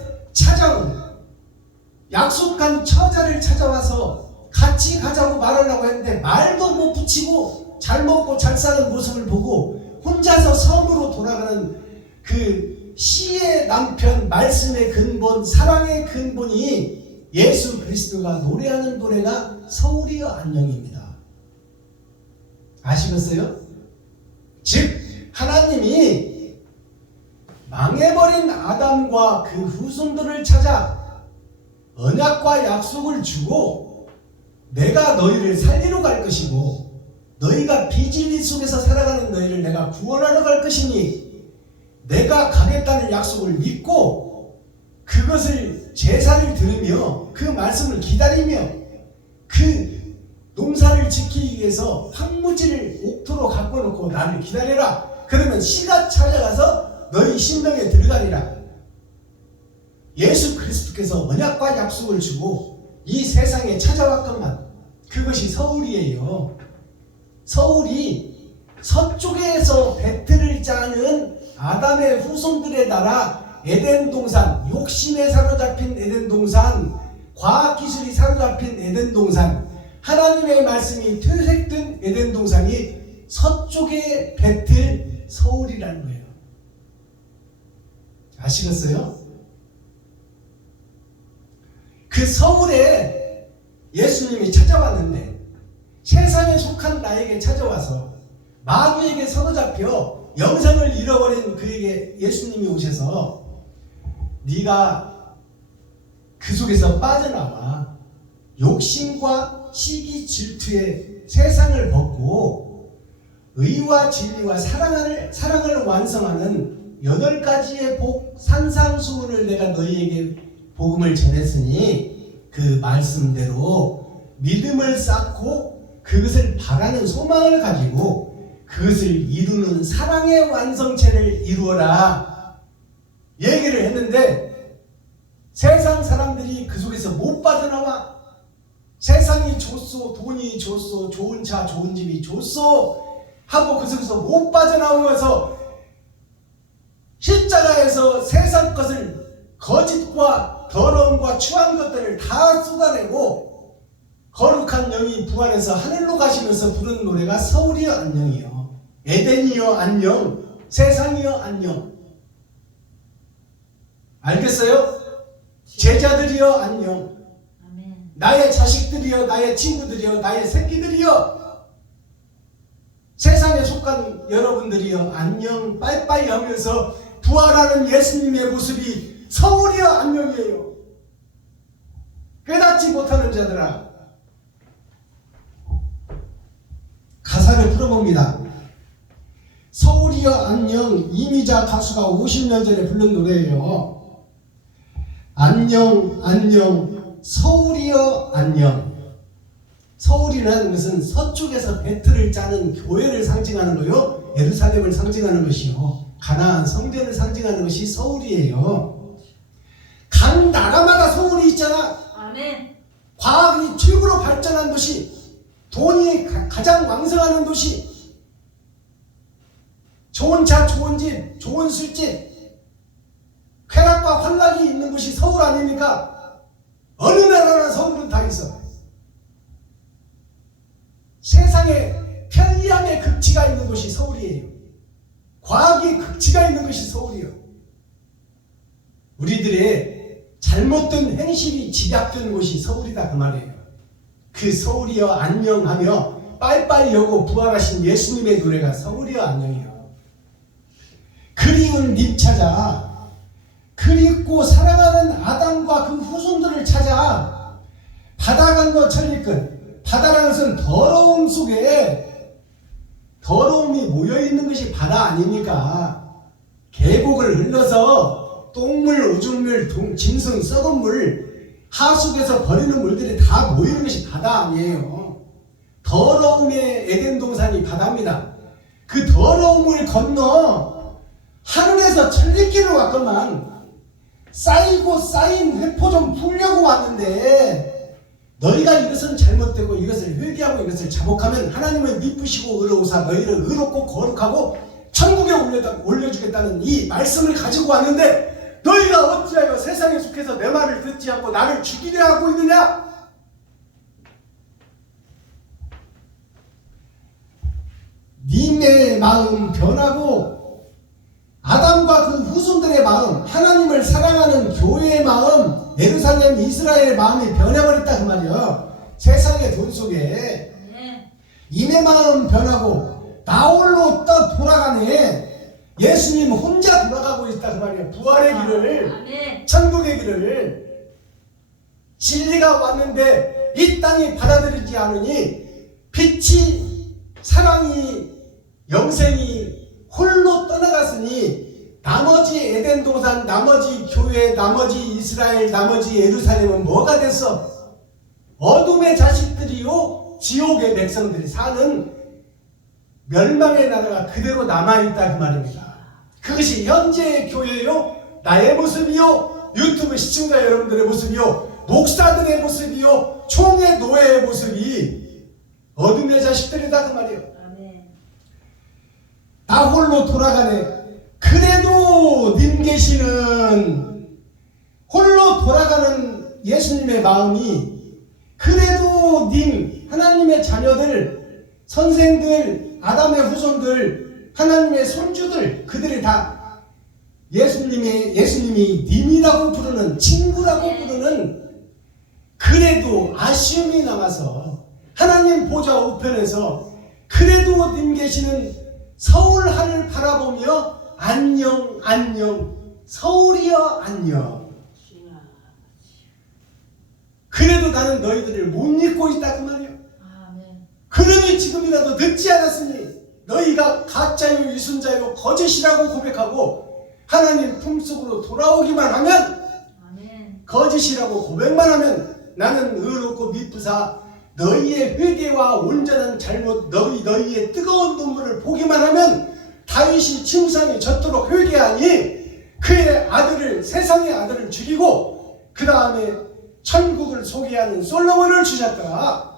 약속한 처자를 찾아와서 같이 가자고 말하려고 했는데 말도 못 붙이고 잘 먹고 잘 사는 모습을 보고 혼자서 섬으로 돌아가는 그 시의 남편, 말씀의 근본, 사랑의 근본이 예수 그리스도가 노래하는 노래가 서울이여 안녕입니다. 아시겠어요? 즉 하나님이 망해버린 아담과 그 후손들을 찾아 언약과 약속을 주고 내가 너희를 살리러 갈 것이고 너희가 비진리 속에서 살아가는 너희를 내가 구원하러 갈 것이니 내가 가겠다는 약속을 믿고 그것을 제사를 들으며 그 말씀을 기다리며 그 농사를 지키기 위해서 황무지를 옥토로 갖고 놓고 나를 기다려라. 그러면 시가 찾아가서 너희 신명에 들어가리라. 예수 그리스도께서 언약과 약속을 주고 이 세상에 찾아왔건만 그것이 서울이에요. 서울이 서쪽에서 배틀을 짜는 아담의 후손들의 나라 에덴 동산, 욕심에 사로잡힌 에덴 동산, 과학기술이 사로잡힌 에덴 동산, 하나님의 말씀이 퇴색된 에덴 동산이 서쪽의 배틀 서울이라는 거예요. 아시겠어요? 그 서울에 예수님이 찾아왔는데 세상에 속한 나에게 찾아와서 마귀에게 사로잡혀 영생을 잃어버린 그에게 예수님이 오셔서 네가 그 속에서 빠져나와 욕심과 시기 질투의 세상을 벗고 의와 진리와 사랑을 완성하는 8가지의 복 산상수훈을 내가 너희에게 복음을 전했으니 그 말씀대로 믿음을 쌓고 그것을 바라는 소망을 가지고 그것을 이루는 사랑의 완성체를 이루어라 얘기를 했는데 세상 사람들이 그 속에서 못 빠져나와. 세상이 줬소, 돈이 줬소, 좋은 차 좋은 집이 줬소 하고 그 속에서 못 빠져나오면서 십자가에서 세상 것을 거짓과 더러움과 추한 것들을 다 쏟아내고 거룩한 영이 부활해서 하늘로 가시면서 부르는 노래가 서울이여 안녕이요, 에덴이여 안녕, 세상이여 안녕. 알겠어요? 제자들이여 안녕, 아멘. 나의 자식들이여, 나의 친구들이여, 나의 새끼들이여, 세상에 속한 여러분들이여 안녕 빠이빠이 하면서 부활하는 예수님의 모습이 서울이여 안녕이에요. 깨닫지 못하는 자들아, 가사를 풀어봅니다. 서울이여 안녕, 이미자 가수가 50년 전에 부른 노래예요. 안녕 안녕 서울이여 안녕, 서울이라는 것은 서쪽에서 배틀을 짜는 교회를 상징하는 거요. 예루살렘을 상징하는 것이요. 가나안 성전을 상징하는 것이 서울이에요. 각 나라마다 서울이 있잖아. 아멘. 과학이 최고로 발전한 도시, 돈이 가장 왕성하는 도시, 좋은 차, 좋은 집, 좋은 술집, 쾌락과 환락이 있는 곳이 서울 아닙니까? 어느 나라나 서울은 다 있어. 세상에 편리함의 극치가 있는 곳이 서울이에요. 과학의 극치가 있는 것이 서울이에요. 우리들의 잘못된 행실이 집약된 곳이 서울이다 그 말이에요. 그 서울이여 안녕하며 빨빨 여고 부활하신 예수님의 노래가 서울이여 안녕이요. 그리운 님 찾아, 그립고 사랑하는 아담과 그 후손들을 찾아 바다 건너 천리끝. 바다라는 것은 더러움 속에 더러움이 모여있는 것이 바다 아닙니까? 계곡을 흘러서 똥물, 오줌물, 짐승, 썩은 물, 하수구에서 버리는 물들이 다 모이는 것이 바다 아니에요. 더러움의 에덴 동산이 바다입니다. 그 더러움을 건너 하늘에서 천리길을 왔건만 쌓이고 쌓인 회포 좀 풀려고 왔는데 너희가 이것은 잘못되고 이것을 회개하고 이것을 자복하면 하나님을 미쁘시고 의로우사 너희를 의롭고 거룩하고 천국에 올려주겠다는 이 말씀을 가지고 왔는데 너희가 어찌하여 세상에 속해서 내 말을 듣지 않고 나를 죽이려 하고 있느냐? 님의 마음 변하고 아담과 그 후손들의 마음, 하나님을 사랑하는 교회의 마음, 예루살렘 이스라엘의 마음이 변해버렸다 그 말이에요. 세상의 돈 속에 임의 마음 변하고 나 홀로 돌아가네. 예수님 혼자 돌아가고 있다 그 말이에요. 부활의 길을, 천국의 길을. 진리가 왔는데 이 땅이 받아들이지 않으니 빛이, 사랑이, 영생이 홀로 떠나갔으니 나머지 에덴 동산, 나머지 교회, 나머지 이스라엘, 나머지 예루살렘은 뭐가 됐어? 어둠의 자식들이요 지옥의 백성들이 사는 멸망의 나라가 그대로 남아있다 그 말입니다. 그것이 현재의 교회요, 나의 모습이요, 유튜브 시청자 여러분들의 모습이요, 목사들의 모습이요, 총회 노예의 모습이 어둠의 자식들이다 그 말이에요. 나 홀로 돌아가네. 그래도 님 계시는 홀로 돌아가는 예수님의 마음이 그래도 님 하나님의 자녀들, 선생들, 아담의 후손들, 하나님의 손주들 그들이 다 예수님이 님이라고 부르는, 친구라고 부르는 그래도 아쉬움이 남아서 하나님 보좌 우편에서 그래도 님 계시는 서울 하늘 바라보며 안녕 안녕 서울이여 안녕. 그래도 나는 너희들을 못 잊고 있다 그 말이에요. 그러니 지금이라도 늦지 않았으니 너희가 가짜요 위선자요 거짓이라고 고백하고 하나님 품속으로 돌아오기만 하면, 거짓이라고 고백만 하면 나는 의롭고 미쁘사 너희의 회개와 온전한 잘못, 너희의 뜨거운 눈물을 보기만 하면 다윗이 침상에 젖도록 회개하니 그의 아들을, 세상의 아들을 죽이고 그 다음에 천국을 소개하는 솔로몬을 주셨다.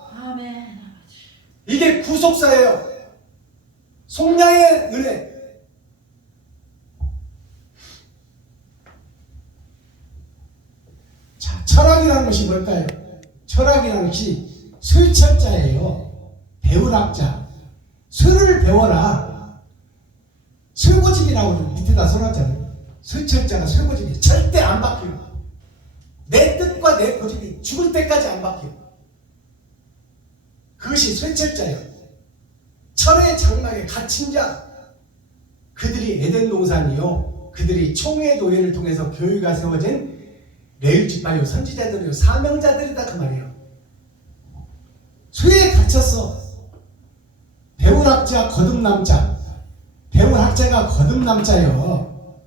이게 구속사예요. 속량의 은혜. 자, 철학이라는 것이 뭘까요? 철학이라는 것이 쇠철자예요. 배울학자. 쇠를 배워라. 쇠고집이라고 밑에다 써놨잖아요. 쇠철자가 쇠고집이 절대 안 바뀌어요. 내 뜻과 내 고집이 죽을 때까지 안 바뀌어요. 그것이 쇠철자예요. 철의 장막에 갇힌 자. 그들이 에덴 동산이요, 그들이 총회 노예를 통해서 교회가 세워진 레위지파요, 선지자들이요, 사명자들이다 그 말이에요. 쇠에 갇혔어. 배울학자 거듭남자. 배울학자가 거듭남자요.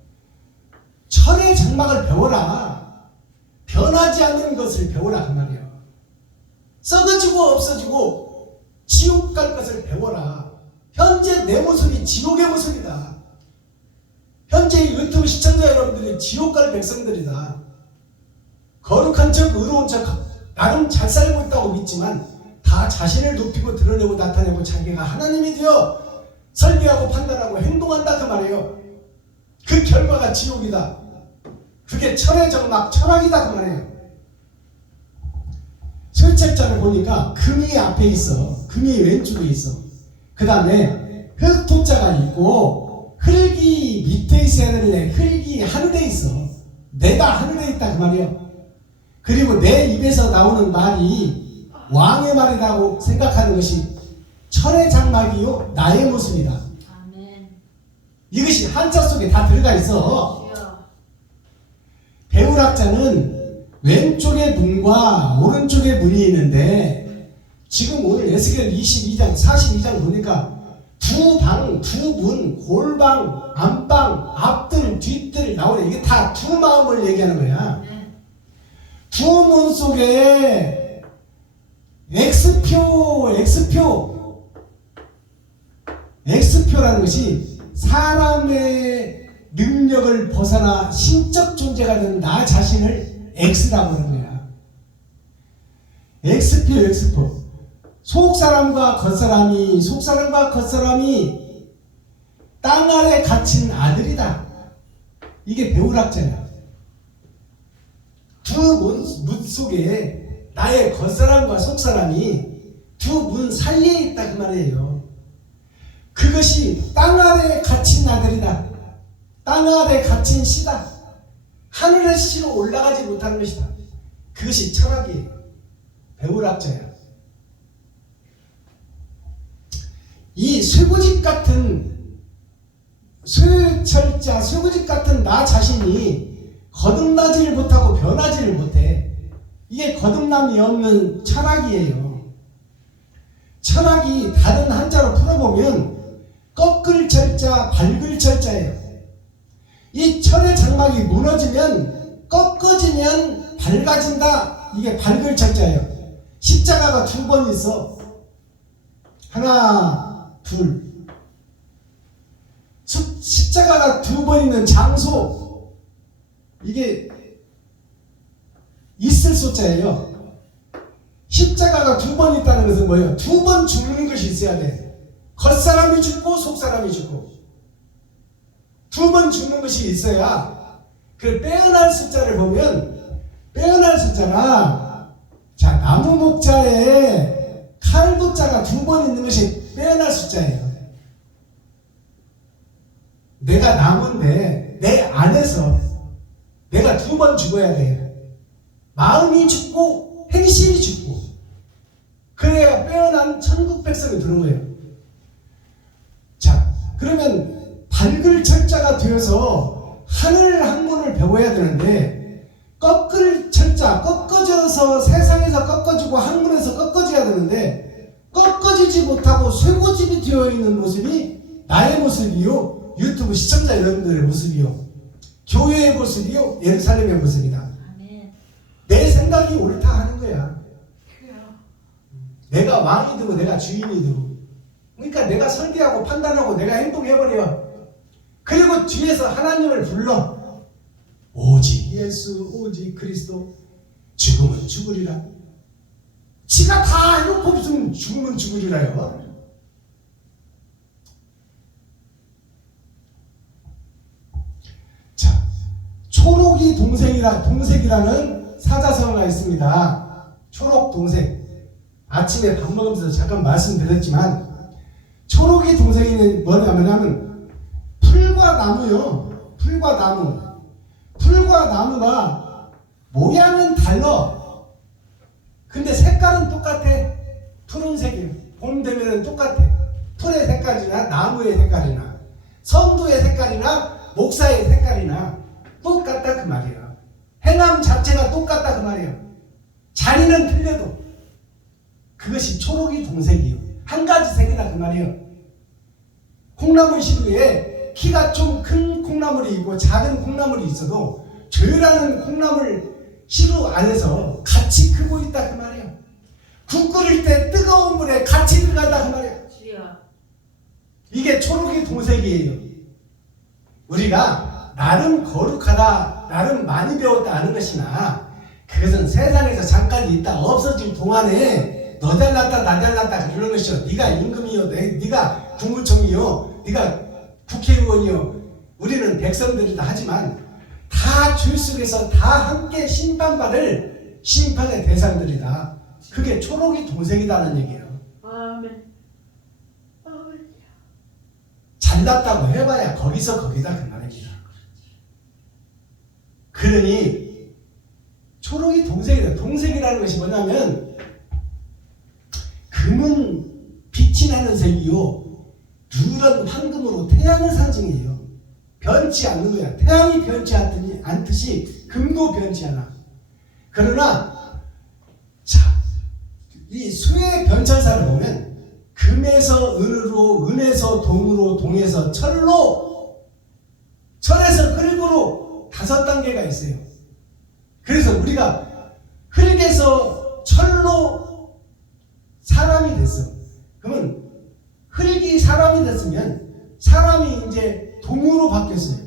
철의 장막을 배워라. 변하지 않는 것을 배워라 그 말이에요. 썩어지고 없어지고 지옥 갈 것을 배워라. 현재 내 모습이 지옥의 모습이다. 현재 유튜브 시청자 여러분들이 지옥 갈 백성들이다. 거룩한 척 의로운 척 나름 잘 살고 있다고 믿지만 다 자신을 높이고 드러내고 나타내고 자기가 하나님이 되어 설계하고 판단하고 행동한다 그 말이에요. 그 결과가 지옥이다. 그게 철의 정막 철학이다 그 말이에요. 설책자를 보니까 금이 앞에 있어. 금이 왼쪽에 있어. 그 다음에 흙토자가 있고 흙이 밑에 있어야 되는데 흙이 하늘에 있어. 내가 하늘에 있다 그 말이에요. 그리고 내 입에서 나오는 말이 왕의 말이라고 생각하는 것이 철의 장막이요 나의 모습이다. 아멘. 이것이 한자 속에 다 들어가 있어. 주여. 배울학자는 왼쪽에 문과 오른쪽에 문이 있는데 지금 오늘 에스겔 22장 42장 보니까 두 방, 두 문, 골방, 안방, 앞들, 뒤들 나오네. 이게 다 두 마음을 얘기하는 거야. 아멘. 두 문 속에 X표라는 것이 사람의 능력을 벗어나 신적 존재가 된 나 자신을 X라고 하는 거야. X표. 속사람과 겉사람이 땅 아래 갇힌 아들이다. 이게 배울학자야. 두 문 속에 나의 겉사람과 속사람이 두 문 사이에 있다 그 말이에요. 그것이 땅 아래 갇힌 아들이다. 땅 아래 갇힌 씨다. 하늘의 씨로 올라가지 못하는 것이다. 그것이 철학이에요. 배울학자야. 이 쇠고집 같은 쇠고집 같은 나 자신이 거듭나지를 못하고 변하지를 못해. 이게 거듭남이 없는 철학이에요. 철학이 다른 한자로 풀어보면 꺾을 철자, 밝을 철자예요. 이 철의 장막이 무너지면 꺾어지면 밝아진다. 이게 밝을 철자예요. 십자가가 두 번 있어. 하나, 둘. 십자가가 두 번 있는 장소. 이게 있을 소자예요. 십자가가 두 번 있다는 것은 뭐예요? 두 번 죽는 것이 있어야 돼. 겉사람이 죽고 속사람이 죽고 두 번 죽는 것이 있어야. 그 빼어날 숫자를 보면 빼어날 숫자가 자 나무 목자에 칼도자가 두 번 있는 것이 빼어날 숫자예요. 내가 나무인데 내 안에서 내가 두 번 죽어야 돼. 마음이 죽고 행실이 죽고 그래야 빼어난 천국 백성이 되는 거예요. 자 그러면 밝을 철자가 되어서 하늘 학문을 배워야 되는데 꺾을 철자, 꺾어져서 세상에서 꺾어지고 학문에서 꺾어져야 되는데 꺾어지지 못하고 쇠고집이 되어 있는 모습이 나의 모습이요, 유튜브 시청자 여러분들의 모습이요, 교회의 모습이요, 예루살렘의 모습이다. 아멘. 내 생각이 옳다 하는 거야. 내가 왕이 되고 내가 주인이 되고, 그러니까 내가 설계하고 판단하고 내가 행동해버려. 그리고 뒤에서 하나님을 불러. 오직 예수, 오직 그리스도, 죽으면 죽으리라. 지가 다 해놓고 무슨 죽으면 죽으리라요. 자, 초록이 동색이라는 사자성어가 있습니다. 초록 동색. 아침에 밥 먹으면서 잠깐 말씀드렸지만 초록이 동색이 뭐냐면 풀과 나무요. 풀과 나무. 풀과 나무가 모양은 달라. 근데 색깔은 똑같아. 푸른색이에요. 봄 되면 똑같아. 풀의 색깔이나 나무의 색깔이나 성도의 색깔이나 목사의 색깔이나 똑같다 그 말이에요. 행함 자체가 똑같다 그 말이에요. 자리는 틀려도 그것이 초록이 동색이에요. 한 가지 색이다 그 말이에요. 콩나물 시루에 키가 좀 큰 콩나물이 있고 작은 콩나물이 있어도 조율하는 콩나물 시루 안에서 같이 크고 있다 그 말이에요. 국 끓일 때 뜨거운 물에 같이 들어간다 그 말이야. 주여. 이게 초록이 동색이에요. 우리가 나름 거룩하다, 나름 많이 배웠다 하는 것이나 그것은 세상에서 잠깐 있다 없어질 동안에 너 잘났다 나 잘났다 그러는 것이요. 네가 임금이요, 네가 국무총리요, 네가 국회의원이요. 우리는 백성들이다 하지만 다 줄 속에서 다 함께 심판받을 심판의 대상들이다. 그게 초록이 동색이다는 얘기예요. 아멘. 아멘. 잘났다고 해봐야 거기서 거기다 그 말입니다. 그러니 초록이 동색이다. 동색이라는 것이 뭐냐면 금은 빛이 나는 색이요, 누런 황금으로 태양을 상징해요. 변치 않는 거야. 태양이 변치 않듯이 금도 변치 않아. 그러나 자, 이 수의 변천사를 보면 금에서 은으로, 은에서 동으로, 동에서 철로, 철에서 흙으로 5단계가 있어요. 그래서 우리가 흙에서 철로 사람이 됐어. 그러면 흙이 사람이 됐으면 사람이 이제 동으로 바뀌었어요.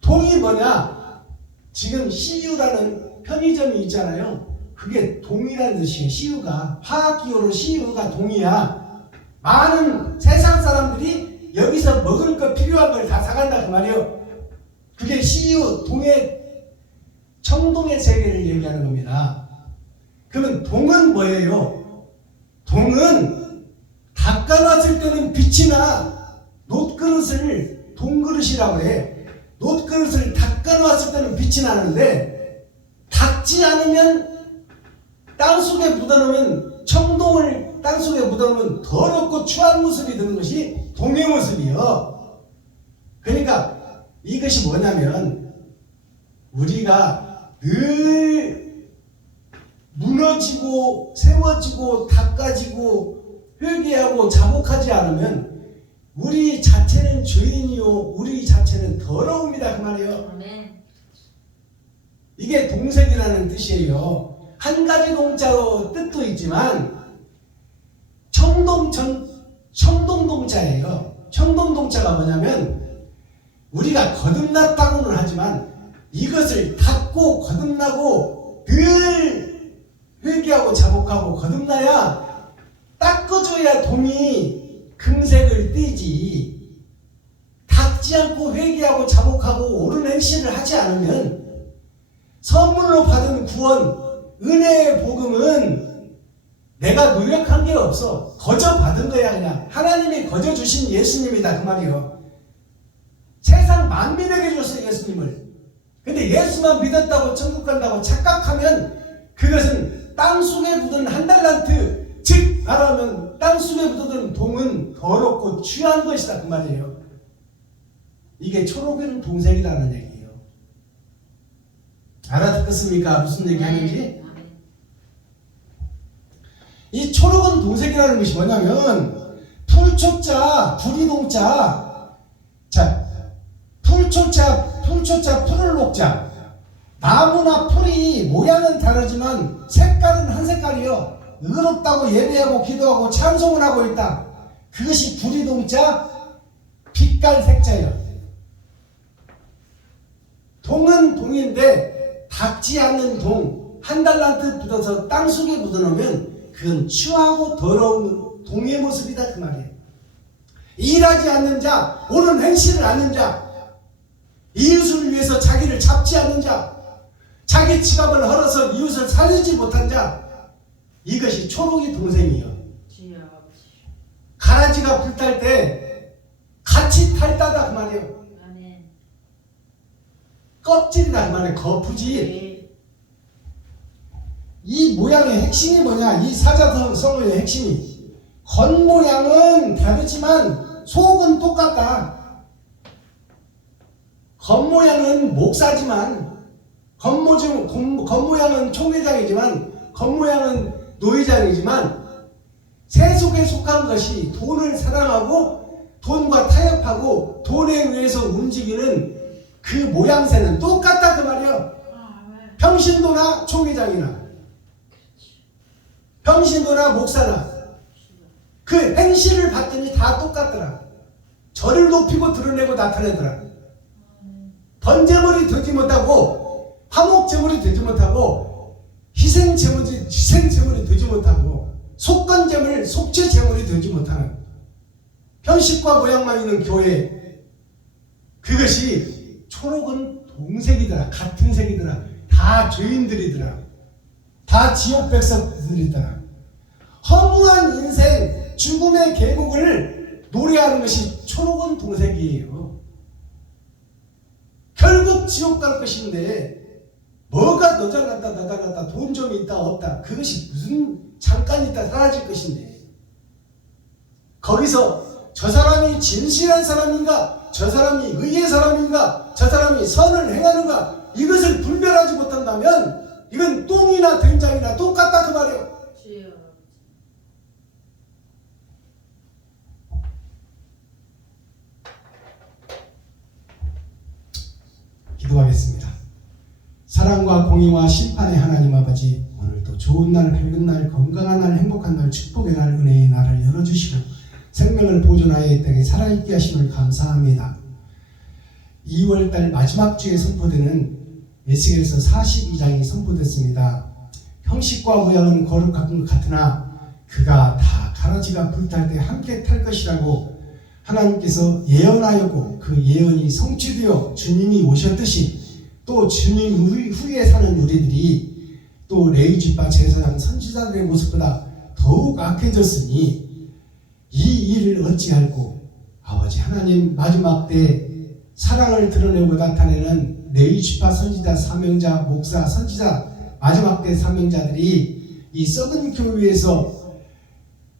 동이 뭐냐? 지금 CU라는 편의점이 있잖아요. 그게 동이라는 뜻이에요. CU가 화학기호로 CU가 동이야. 많은 세상 사람들이 여기서 먹을 거 필요한 걸 다 사간다 그 말이에요. 그게 CU 동의 청동의 세계를 얘기하는 겁니다. 그러면 동은 뭐예요? 동은 닦아놨을 때는 빛이 나. 놋그릇을 동그릇이라고 해. 놋그릇을 닦아놨을 때는 빛이 나는데 닦지 않으면 땅속에 묻어놓으면, 청동을 땅속에 묻어놓으면 더럽고 추한 모습이 드는 것이 동의 모습이요. 그러니까 이것이 뭐냐면 우리가 늘 무너지고 세워지고 닦아지고 회개하고 자복하지 않으면 우리 자체는 죄인이요, 우리 자체는 더러웁니다 그 말이에요. 아멘. 이게 동색이라는 뜻이에요. 한 가지 동자로 뜻도 있지만 청동동자예요. 청동동자가 뭐냐면 우리가 거듭났다고는 하지만 이것을 닫고 거듭나고 늘 회개하고 자복하고 거듭나야 닦아줘야 동이 금색을 띠지. 닦지 않고 회개하고 자복하고 옳은 행실을 하지 않으면 선물로 받은 구원, 은혜의 복음은 내가 노력한 게 없어. 거저 받은 거야. 그냥 하나님이 거저 주신 예수님이다 그 말이에요. 세상 만민에게 줬어요 예수님을. 근데 예수만 믿었다고 천국 간다고 착각하면 그것은 땅속에 묻은 한 달란트, 즉 말하면 땅속에 묻어든 동은 더럽고 취한 것이다 그 말이에요. 이게 초록은 동색이라는 얘기예요. 알아듣겠습니까? 무슨 얘기하는지? 이 초록은 동색이라는 것이 뭐냐면 풀초자, 불이동자. 자, 풀초자, 풀을 녹자. 나무나 풀이 모양은 다르지만 색깔은 한 색깔이요. 의롭다고 예배하고 기도하고 찬송을 하고 있다. 그것이 불이동자, 빛깔 색자예요. 동은 동인데 닿지 않는 동, 한 달란트 묻어서 땅속에 묻어놓으면 그건 추하고 더러운 동의 모습이다 그 말이에요. 일하지 않는 자, 옳은 행실을 않는 자, 이웃을 위해서 자기를 잡지 않는 자, 자기 지갑을 헐어서 이웃을 살리지 못한 자, 이것이 초록이 동생이요. 가라지가 불탈 때 같이 탈다다 그 말이에요. 껍질이다 그 말이에요. 거푸지. 이 모양의 핵심이 뭐냐? 이 사자성어의 핵심이 겉모양은 다르지만 속은 똑같다. 겉모양은 목사지만 겉모양은 총회장이지만 겉모양은 노회장이지만 세속에 속한 것이 돈을 사랑하고 돈과 타협하고 돈에 의해서 움직이는 그 모양새는 똑같다 그 말이에요. 평신도나 총회장이나 평신도나 목사나 그 행실을 봤더니 다 똑같더라. 저를 높이고 드러내고 나타내더라. 번제물이 되지 못하고 화목제물이 되지 못하고 희생제물이 되지 못하고 속건제물, 속죄제물이 되지 못하는 형식과 모양만 있는 교회, 그것이 초록은 동색이더라. 같은 색이더라. 다 죄인들이더라. 다 지옥 백성들이더라. 허무한 인생, 죽음의 계곡을 노래하는 것이 초록은 동색이에요. 결국 지옥 갈 것인데 뭐가 너 잘났다 나 잘났다 돈 좀 있다 없다 그것이 무슨 잠깐 있다 사라질 것인데 거기서 저 사람이 진실한 사람인가 저 사람이 의의 사람인가 저 사람이 선을 행하는가 이것을 분별하지 못한다면 이건 똥이나 된장이나 똑같다 그 말이에요. 주여. 기도하겠습니다. 사랑과 공의와 심판의 하나님 아버지, 오늘도 좋은 날, 밝은 날, 건강한 날, 행복한 날, 축복의 날, 은혜의 날을 열어주시고 생명을 보존하여 이 땅에 살아있게 하심을 감사합니다. 2월달 마지막 주에 선포되는 에스겔서 42장이 선포됐습니다. 형식과 모양은 거룩한 것 같으나 그가 다 가라지가 불탈 때 함께 탈 것이라고 하나님께서 예언하였고 그 예언이 성취되어 주님이 오셨듯이 또 주님 후에 사는 우리들이 또 레위지파 제사장 선지자들의 모습보다 더욱 악해졌으니 이 일을 어찌할꼬 아버지 하나님 마지막 때 사랑을 드러내고 나타내는 레위지파 선지자 사명자 목사 선지자 마지막 때 사명자들이 이 썩은 교회에서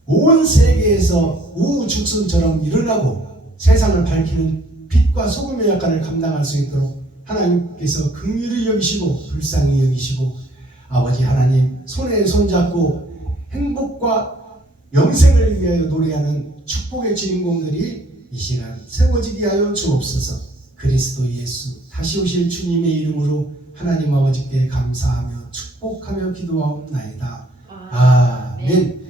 온 세계에서 우죽순처럼 일어나고 세상을 밝히는 빛과 소금의 역할을 감당할 수 있도록 하나님께서 긍휼히 여기시고 불쌍히 여기시고 아버지 하나님 손에 손잡고 행복과 영생을 위하여 노래하는 축복의 주인공들이 이 시간 세워지게 하여 주옵소서. 그리스도 예수 다시 오실 주님의 이름으로 하나님 아버지께 감사하며 축복하며 기도하옵나이다. 아멘.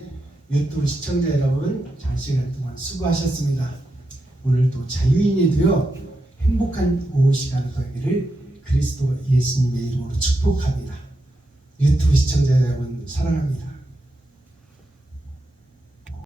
유튜브 시청자 여러분 잘 시간 동안 수고하셨습니다. 오늘도 자유인이 되어 행복한 오후 시간 되기를 그리스도 예수님의 이름으로 축복합니다. 유튜브 시청자 여러분 사랑합니다.